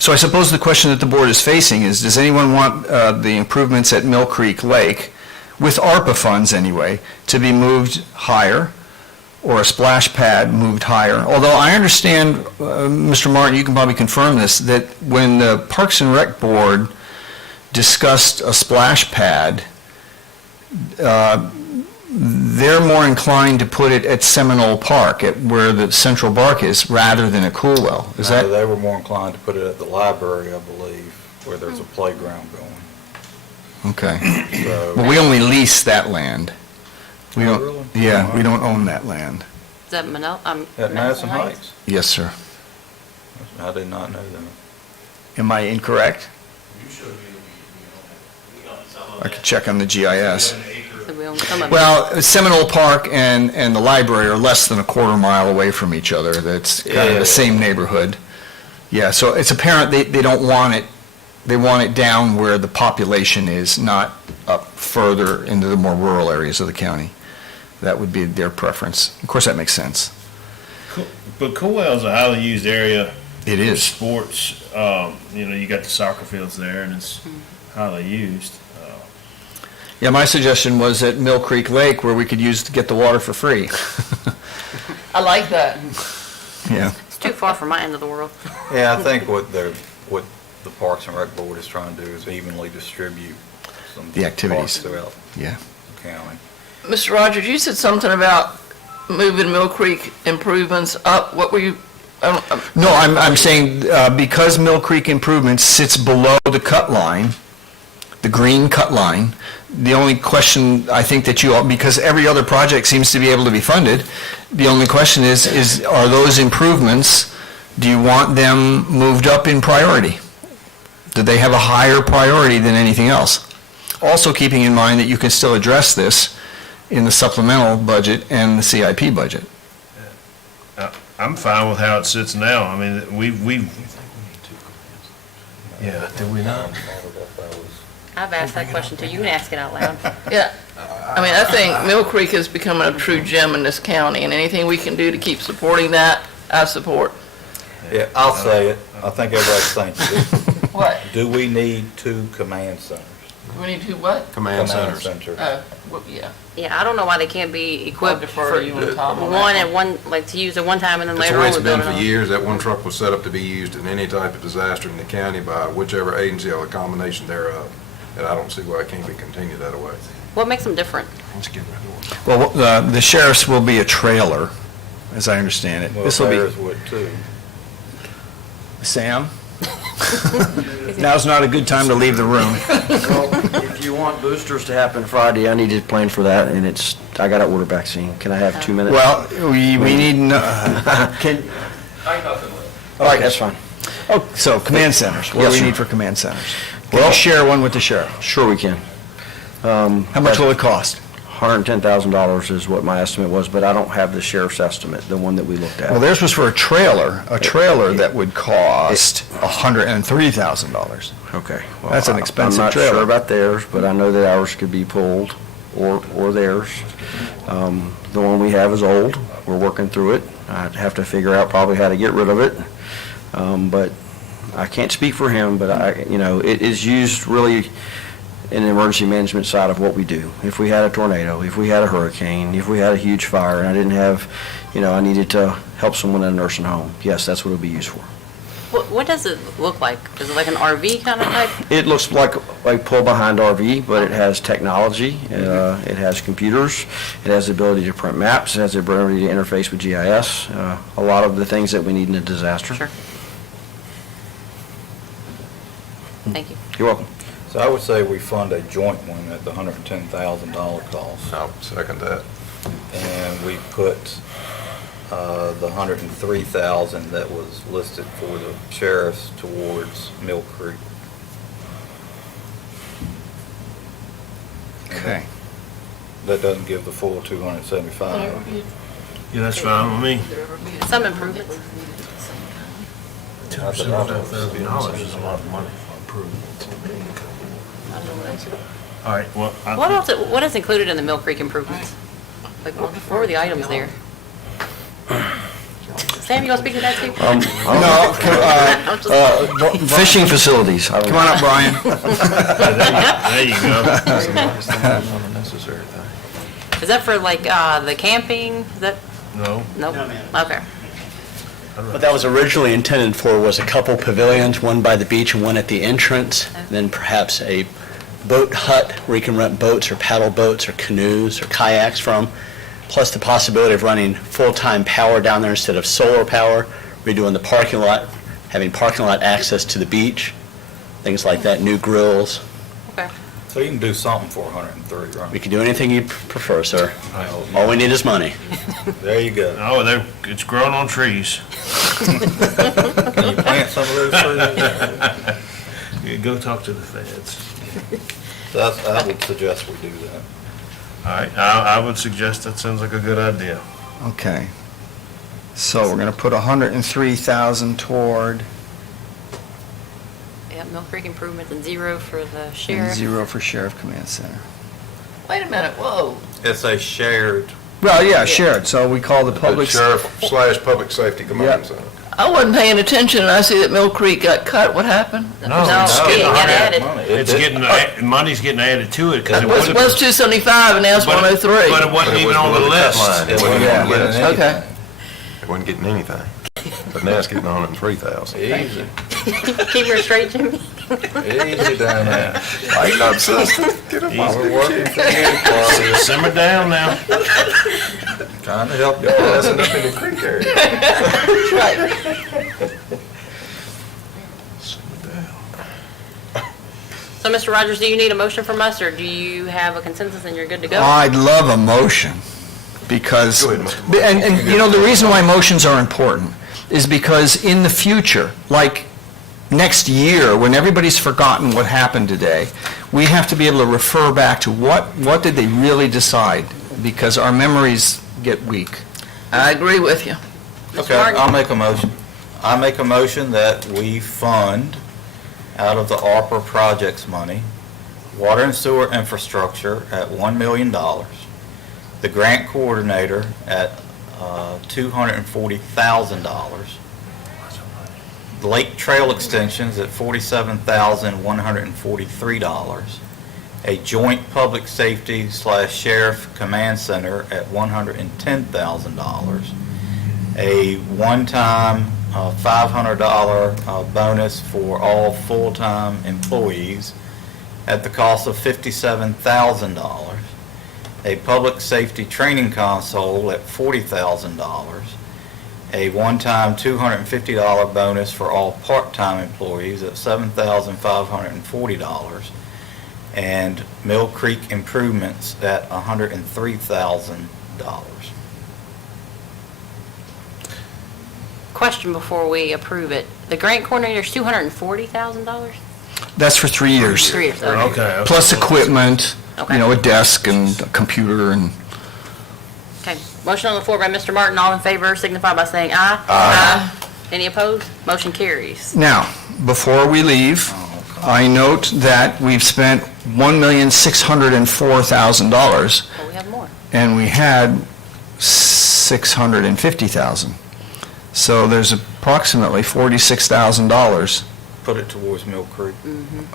So I suppose the question that the board is facing is, does anyone want the improvements at Mill Creek Lake, with ARPA funds anyway, to be moved higher, or a splash pad moved higher? Although I understand, Mr. Martin, you can probably confirm this, that when the Parks and Rec Board discussed a splash pad, they're more inclined to put it at Seminole Park, at where the Central Bark is, rather than at Coolwell. Is that? They were more inclined to put it at the library, I believe, where there's a playground going. Okay. So, Well, we only lease that land. We Oh, don't. really? Yeah, Oh, we don't own that land. Is that Manel? at Madison Heights. Yes, sir. I did not know that. Am I incorrect? I could check on the GIS. So we own some of it. Well, Seminole Park and the library are less than a quarter mile away from each other. That's kind of Yeah. the same neighborhood. Yeah, so it's apparent they don't want it, they want it down where the population is, not up further into the more rural areas of the county. That would be their preference. Of course, that makes sense. But Coolwell's a highly used area. It for is. sports. You got the soccer fields there, and it's highly used. Yeah, my suggestion was at Mill Creek Lake, where we could use to get the water for free. I like that. Yeah. It's too far from my end of the world. Yeah, I think what the Parks and Rec Board is trying to do is evenly distribute some The activities. parks throughout Yeah. the county. Mr. Rogers, you said something about moving Mill Creek improvements up. What were you, No, I'm saying, because Mill Creek Improvements sits below the cut line, the green cut line, the only question I think that because every other project seems to be able to be funded, the only question is, are those improvements, do you want them moved up in priority? Do they have a higher priority than anything else? Also keeping in mind that you can still address this in the supplemental budget and the CIP budget. I'm fine with how it sits now. I mean, we Yeah, did we not? I've asked that question too. You can ask it out loud. Yeah, I mean, I think Mill Creek is becoming a true gem in this county, and anything we can do to keep supporting that, I support. Yeah, I'll say it. I think everybody's thinking, What? do we need 2 command centers? We need to what? Command centers. centers. Well, yeah. Yeah, I don't know why they can't be I'll equipped defer for to you on Tom on that one at one, like to use at one time and then That's later the way on it's we build been it for on. years. That one truck was set up to be used in any type of disaster in the county by whichever agency or a combination thereof. And I don't see why it can't be continued that way. What makes them different? Let's get rid of Well, the sheriff's will be a trailer, as I understand it. Well, This will be, theirs would too. Sam? Now's not a good time to leave the room. Well, if you want boosters to happen Friday, I need to plan for that, and I got to order vaccine. Can I have 2 minutes? Well, we need, Can, all right, that's fine. oh, so command centers, what Yes, do we sir. need for command centers? Can Well- you share one with the sheriff? Sure we can. How much will it cost? $110,000 is what my estimate was, but I don't have the sheriff's estimate, the one that we looked at. Well, theirs was for a trailer that would cost $103,000. Okay. Well, That's an expensive I'm not trailer. sure about theirs, but I know that ours could be pulled, or theirs. The one we have is old. We're working through it. I'd have to figure out probably how to get rid of it. But I can't speak for him, but it is used really in the emergency management side of what we do. If we had a tornado, if we had a hurricane, if we had a huge fire, and I didn't have, I needed to help someone in a nursing home, yes, that's what it would be used for. What does it look like? Is it like an RV kind of type? It looks like pull-behind RV, but it has technology, it has computers, it has the ability to print maps, it has the ability to interface with GIS, a lot of the things that we need in a disaster. Sure. Thank you. You're welcome. So I would say we fund a joint one at the $110,000 cost. I'll second that. And we put the $103,000 that was listed for the sheriff's towards Mill Creek. Okay. That doesn't give the full 275. Yeah, that's fine with me. Some improvements. $2,000 is a lot of money for improvements. All right, well, What else, what is included in the Mill Creek improvements? Like, what were the items there? Sam, you gonna speak to that too? Fishing facilities. Come on up, Brian. there you go. Unnecessary thing. Is that for like, the camping? Is that, No, nope, okay. What that was originally intended for was a couple pavilions, one by the beach and one at the entrance, then perhaps a boat hut where you can rent boats or paddle boats or canoes or kayaks from, plus the possibility of running full-time power down there instead of solar power, redoing the parking lot, having parking lot access to the beach, things like that, new grills. Okay. So you can do something for 103, right? We can do anything you prefer, sir. All we need is money. There you go. oh, it's growing on trees. Can you plant some of those trees? Yeah, go talk to the feds. I would suggest we do that. All right, I would suggest that sounds like a good idea. Okay. So we're going to put 103,000 toward, Yeah, Mill Creek improvements and 0 for the and sheriff. 0 for Sheriff Command Center. Wait a minute, whoa. It's a shared, Well, yeah, shared, so we call the The public... sheriff/public safety command center. I wasn't paying attention, and I see that Mill Creek got cut. What happened? No, it got added. It's getting, money's getting added to it because it Was wasn't. 275 and now it's 103. But it wasn't even on the list. it wasn't Yeah. getting anything. Okay. It wasn't getting anything. But now it's getting 103,000. Easy, Keep her straight, Jimmy. easy down there. Why you not sister? Get up off We're working for you, Claudia. Simmer down now. Trying to help you. That's enough in the creek area. So, Mr. Rogers, do you need a motion from us, or do you have a consensus and you're good to go? I'd love a motion, because, Go ahead, and the reason why motions are important is because in the future, like next year, when everybody's forgotten what happened today, we have to be able to refer back to what did they really decide, because our memories get weak. I agree with you. Okay, I'll make a motion. I make a motion that we fund out of the ARPA projects money, water and sewer infrastructure at $1 million, the grant coordinator at $240,000, Lake Trail extensions at $47,143, a joint public safety / sheriff command center at $110,000, a one-time $500 bonus for all full-time employees at the cost of $57,000, a public safety training console at $40,000, a one-time $250 bonus for all part-time employees at $7,540, and Mill Creek improvements at $103,000. Question before we approve it. The grant coordinator's $240,000? That's for 3 years. 3 years, okay. Okay. Plus equipment, Okay. you know, a desk and a computer and... Okay, motion on the floor by Mr. Martin. All in favor signify by saying aye. Aye. Any opposed? Motion carries. Now, before we leave, I note that we've spent $1,604,000, Well, we have more. and we had $650,000. So there's approximately $46,000. Put it towards Mill Creek.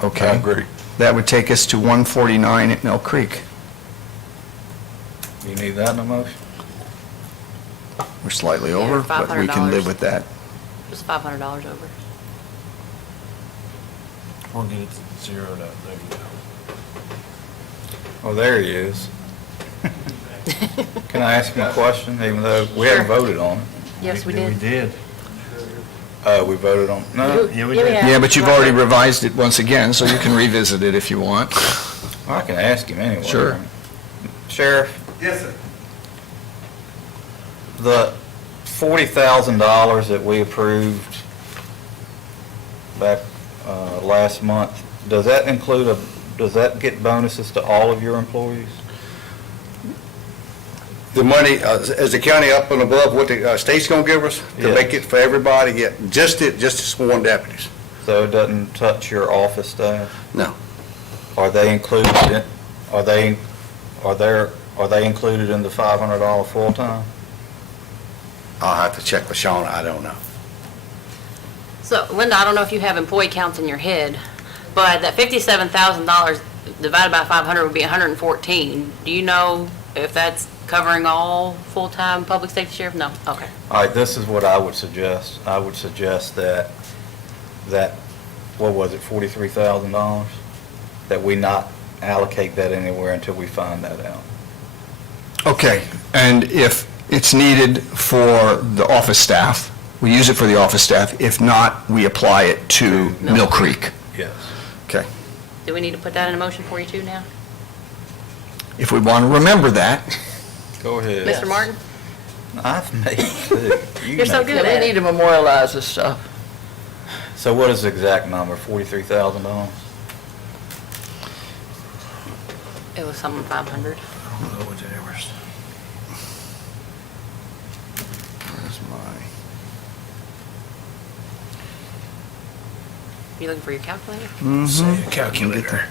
Okay. I agree. That would take us to 149 at Mill Creek. You need that in a motion? We're slightly Yeah, over, but we can live $500. with that. Just $500 over. We'll get it zeroed out. There you go. Oh, there he is. Can I ask him a question, even though we haven't Sure. voted on it? Yes, we We did. did. We voted on, no? Yeah, we did. Yeah, but you've already revised it once again, so you can revisit it if you want. I can ask him anyway. Sure. Sheriff, Yes, sir. the $40,000 that we approved back last month, does that include does that get bonuses to all of your employees? The money, is the county up and above what the state's gonna give us to Yes. make it for everybody? Yeah, just the sworn deputies. So it doesn't touch your office staff? No. Are they included in, are they included in the $500 full-time? I'll have to check with Sean, I don't know. So Linda, I don't know if you have employee counts in your head, but that $57,000 divided by 500 would be 114. Do you know if that's covering all full-time public safety sheriff? No? Okay. All right, this is what I would suggest. I would suggest that, what was it, $43,000? That we not allocate that anywhere until we find that out. Okay, and if it's needed for the office staff, we use it for the office staff. If not, we apply it to Mill Creek. Yes. Okay. Do we need to put that in a motion for you too now? If we want to remember that, Go ahead. Mr. Martin? I've made it. You're so good Yeah, at we it. need to memorialize this stuff. So what is the exact number, $43,000? It was something 500. where's my, You looking for your calculator? Say a calculator.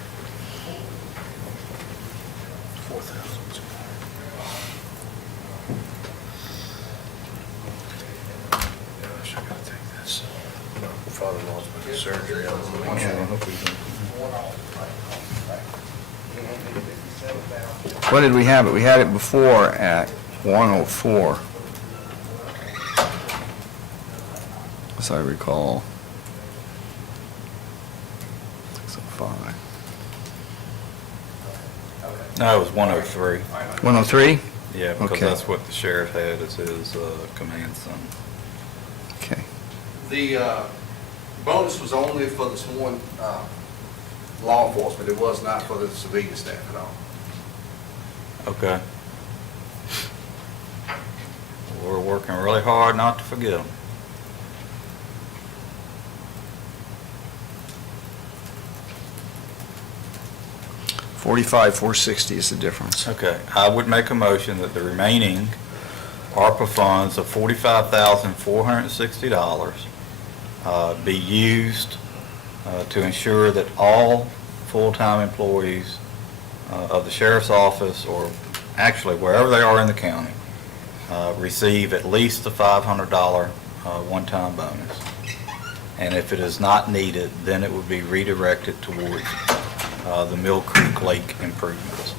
Father-in-law's been in surgery. what did we have it? We had it before at 104, as I recall. 605. No, it was 103. 103? Yeah, because Okay. that's what the sheriff had as his command center. Okay. The bonus was only for the sworn law enforcement. It was not for the civilian staff at all. Okay. We're working really hard not to forget them. $45,460 is the difference. Okay, I would make a motion that the remaining ARPA funds of $45,460 be used to ensure that all full-time employees of the sheriff's office, or actually wherever they are in the county, receive at least the $500 one-time bonus. And if it is not needed, then it would be redirected towards the Mill Creek Lake improvements.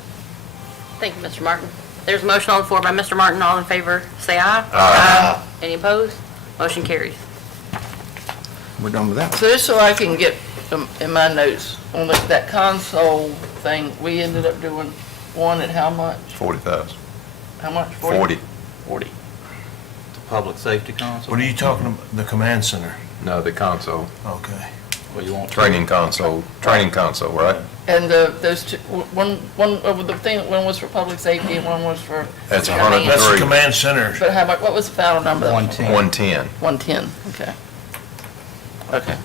Thank you, Mr. Martin. There's a motion on the floor by Mr. Martin. All in favor, say aye. Aye. Any opposed? Motion carries. We're done with that. So just so I can get in my notes, on that console thing, we ended up doing one at how much? 40,000. How much? 40. 40. The public safety council? What are you talking about, the command center? No, the console, Okay. Well, you want training console, right? And those two, one, the thing, one was for public safety and one was for. That's command. That's the 103. command center. But how much, what was the final number? 110. 110. 110, okay. Okay.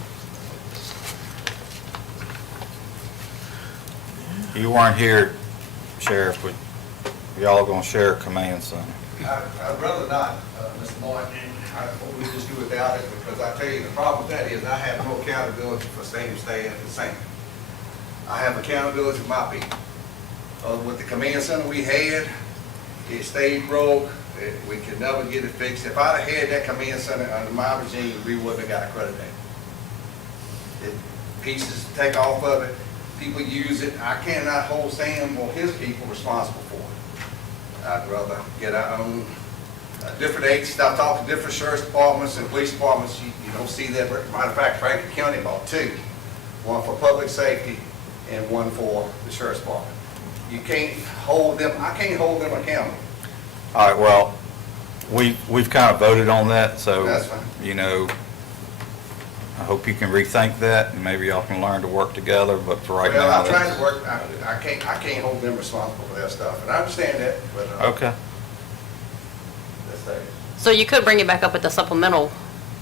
You weren't here, Sheriff, but y'all gonna share a command center. I'd rather not, Mr. Martin, we just do without it, because I tell you, the problem with that is I have no accountability for same staff the same. I have accountability for my people. With the command center we had, it stayed broke, we could never get it fixed. If I'd have had that command center under my regime, we wouldn't have got accredited. Pieces take off of it, people use it, I cannot hold Sam or his people responsible for it. I'd rather get our own different agencies. I've talked to different sheriff's departments and police departments. You don't see that. Matter of fact, Franklin County bought two. One for public safety and one for the sheriff's department. You can't hold them, I can't hold them accountable. All right, well, we've kind of voted on that, so, That's fine. you know, I hope you can rethink that, and maybe y'all can learn to work together, but for right now. Well, I'm trying that's- to work, I can't hold them responsible for that stuff, and I understand that, but Okay. that's that. So you could bring it back up at the supplemental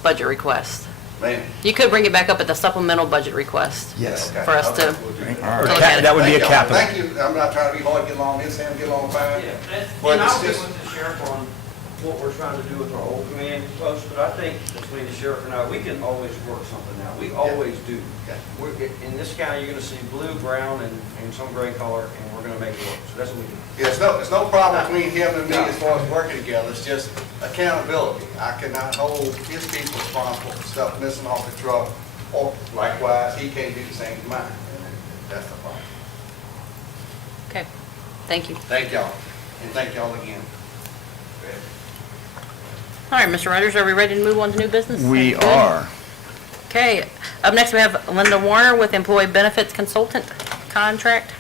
budget request. Man. You could bring it back up at the supplemental budget request Yes. Okay. for us to. Okay, we'll do that. All to right. look at it. That would be a Thank y'all. capital. Thank you, I'm not trying to be hard to get along, it's him, get along fine. But And it's I'll get just, with the sheriff on what we're trying to do with our old command post, but I think between the sheriff and I, we can always work something out. We always do. In this county, you're gonna see blue, brown, and some gray color, and we're gonna make it work. So that's what we do. yeah, it's no problem between him and me as far as working together, it's just accountability. I cannot hold his people responsible for stuff missing off the truck, or likewise, he can't do the same to mine. And that's the problem. Okay, thank you. Thank y'all, and thank y'all again. All right, Mr. Rogers, are we ready to move on to new business? We Good. are. Okay, up next we have Linda Warner with Employee Benefits Consultant Contract.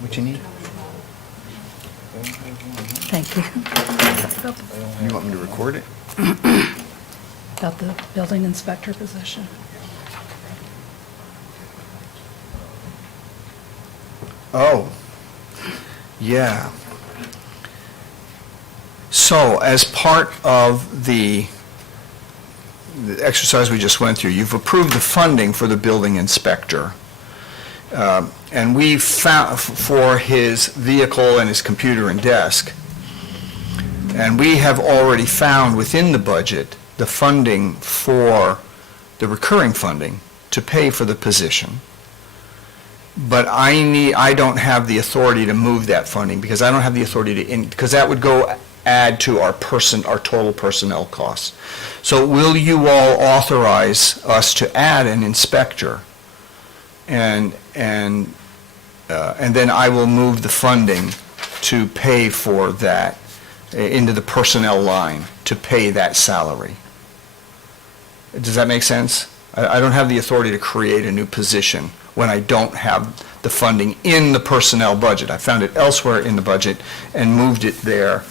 What you need? Thank you. You want me to record it? About the building inspector position. Oh, yeah. So as part of the exercise we just went through, you've approved the funding for the building inspector. And we found, for his vehicle and his computer and desk. And we have already found within the budget the funding for, the recurring funding to pay for the position. But I don't have the authority to move that funding because I don't have the authority to, because that would go add to our total personnel costs. So will you all authorize us to add an inspector? And then I will move the funding to pay for that into the personnel line to pay that salary. Does that make sense? I don't have the authority to create a new position when I don't have the funding in the personnel budget. I found it elsewhere in the budget and moved it there.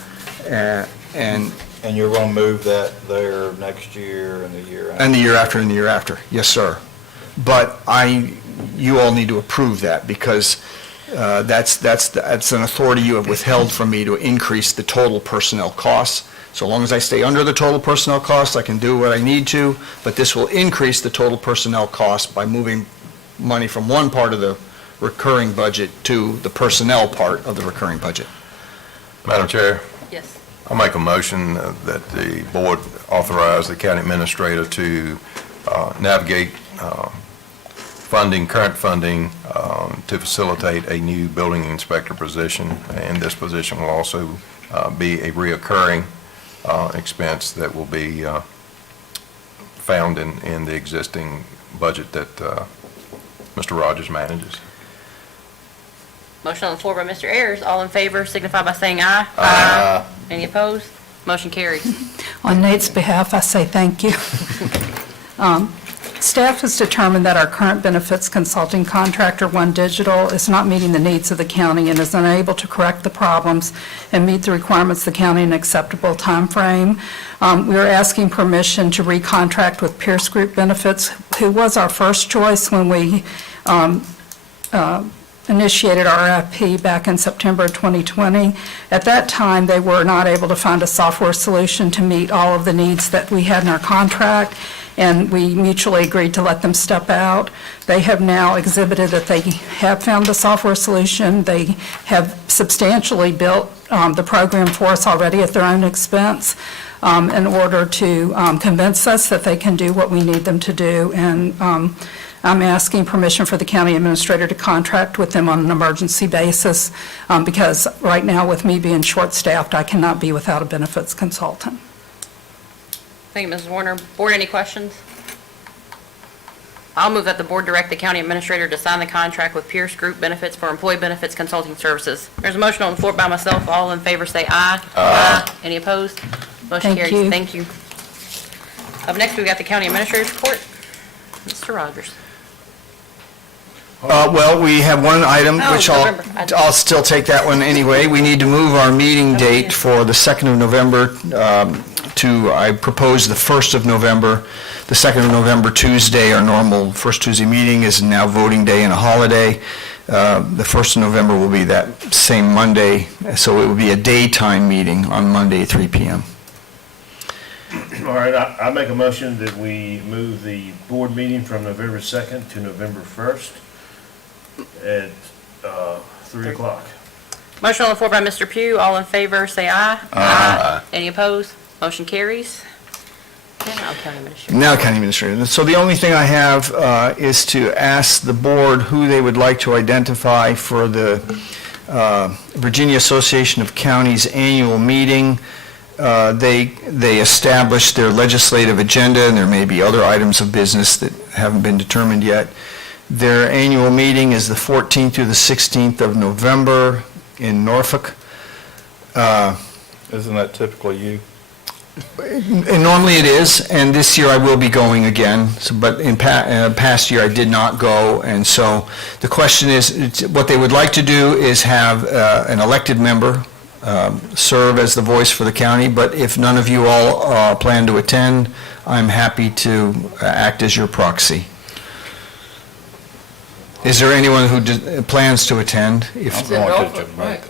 And you're going to move that there next year and the year after? And the year after and the year after, yes, sir. But you all need to approve that because that's an authority you have withheld from me to increase the total personnel costs. So long as I stay under the total personnel costs, I can do what I need to, but this will increase the total personnel cost by moving money from one part of the recurring budget to the personnel part of the recurring budget. Madam Chair, Yes. I'll make a motion that the board authorize the county administrator to navigate current funding to facilitate a new building inspector position, and this position will also be a reoccurring expense that will be found in the existing budget that Mr. Rogers manages. Motion on the floor by Mr. Ayers. All in favor signify by saying aye. Aye. Any opposed? Motion carries. On Nate's behalf, I say thank you. Staff has determined that our current benefits consulting contractor, One Digital, is not meeting the needs of the county and is unable to correct the problems and meet the requirements of the county in an acceptable timeframe. We are asking permission to recontract with Pierce Group Benefits, who was our first choice when we initiated our RFP back in September of 2020. At that time, they were not able to find a software solution to meet all of the needs that we had in our contract, and we mutually agreed to let them step out. They have now exhibited that they have found the software solution. They have substantially built the program for us already at their own expense in order to convince us that they can do what we need them to do. And I'm asking permission for the county administrator to contract with them on an emergency basis because right now, with me being short-staffed, I cannot be without a benefits consultant. Thank you, Mrs. Warner. Board, any questions? I'll move that the board direct the county administrator to sign the contract with Pierce Group Benefits for employee benefits consulting services. There's a motion on the floor by myself. All in favor say aye. Aye. Any opposed? Motion Thank carries. you. Thank you. Up next, we've got the county administrator's report. Mr. Rogers. Well, we have one item, Oh, which November. I'll still take that one anyway. We need to move our meeting date for the 2nd of November I propose the 1st of November. The 2nd of November, Tuesday, our normal first Tuesday meeting is now voting day and a holiday. The 1st of November will be that same Monday, so it will be a daytime meeting on Monday, 3 p.m. All right, I make a motion that we move the board meeting from November 2nd to November 1st at 3 o'clock. Motion on the floor by Mr. Pugh. All in favor say aye. Aye. Any opposed? Motion carries. And now county administrator. Now, County Administrator. So the only thing I have is to ask the board who they would like to identify for the Virginia Association of Counties annual meeting. They established their legislative agenda, and there may be other items of business that haven't been determined yet. Their annual meeting is the 14th through the 16th of November in Norfolk. Isn't that typically you? And normally it is, and this year I will be going again, but in past year I did not go, and so the question is, what they would like to do is have an elected member serve as the voice for the county, but if none of you all plan to attend, I'm happy to act as your proxy. Is there anyone who plans to attend? I'm going to Jamaica.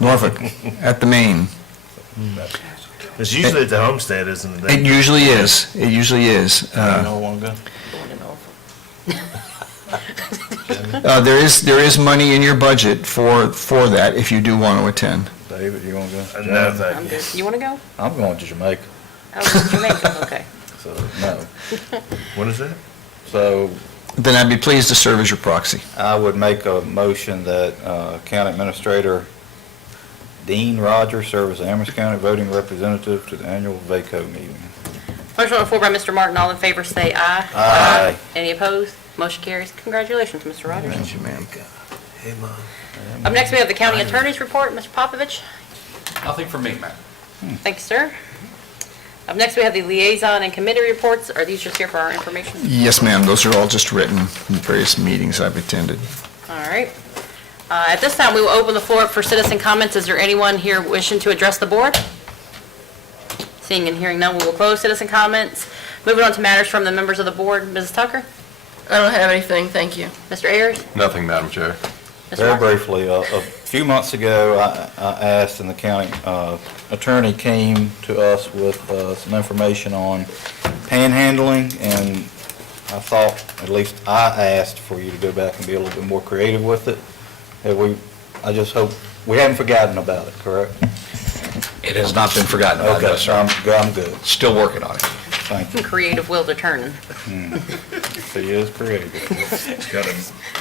Norfolk, at the Maine. It's usually at the homestead, isn't it? It usually is. It usually is. No one go? There is money in your budget for that if you do want to attend. David, you want to go? No, thank I'm you. good. You want to go? I'm going to Jamaica, Oh, Jamaica, okay. so no. What is that? So Then I'd be pleased to serve as your proxy. I would make a motion that County Administrator Dean Rogers serve as Amherst County voting representative to the annual VACO meeting. Motion on the floor by Mr. Martin. All in favor say aye. Aye. Any opposed? Motion carries. Congratulations, Mr. Rogers. Thank you, ma'am. Hey, Mom. Up next, we have the county attorney's report. Mr. Popovich. Nothing from me, ma'am. Thank you, sir. Up next, we have the liaison and committee reports. Are these just here for our information? Yes, ma'am. Those are all just written in various meetings I've attended. All right. At this time, we will open the floor up for citizen comments. Is there anyone here wishing to address the board? Seeing and hearing none, we will close citizen comments. Moving on to matters from the members of the board. Mrs. Tucker? I don't have anything, thank you. Mr. Ayers? Nothing, Madam Chair. Mr. Very Martin? briefly, a few months ago, I asked, and the county attorney came to us with some information on panhandling, and I thought, at least I asked for you to go back and be a little bit more creative with it. I just hope, we haven't forgotten about it, correct? It has not been forgotten about, Okay, no, so sir. I'm good. Still working on it. Thank you. Creative will to turn. He is creative. It's got a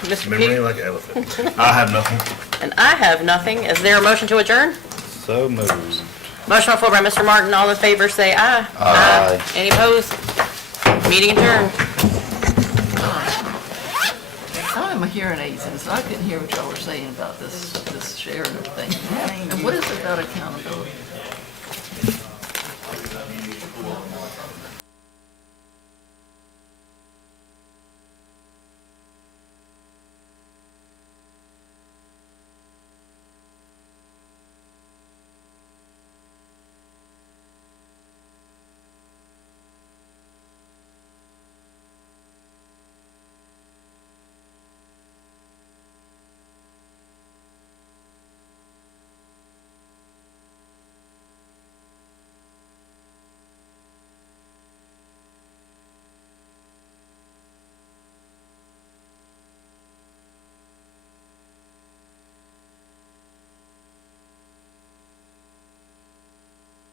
Mr. memory Pete? like an elephant. I have nothing. And I have nothing. Is there a motion to adjourn? So moved. Motion on the floor by Mr. Martin. All in favor, say aye. Aye. Any opposed? Meeting adjourned. I have my hearing aids in, so I couldn't hear what y'all were saying about this share and everything. And what is it about accountability?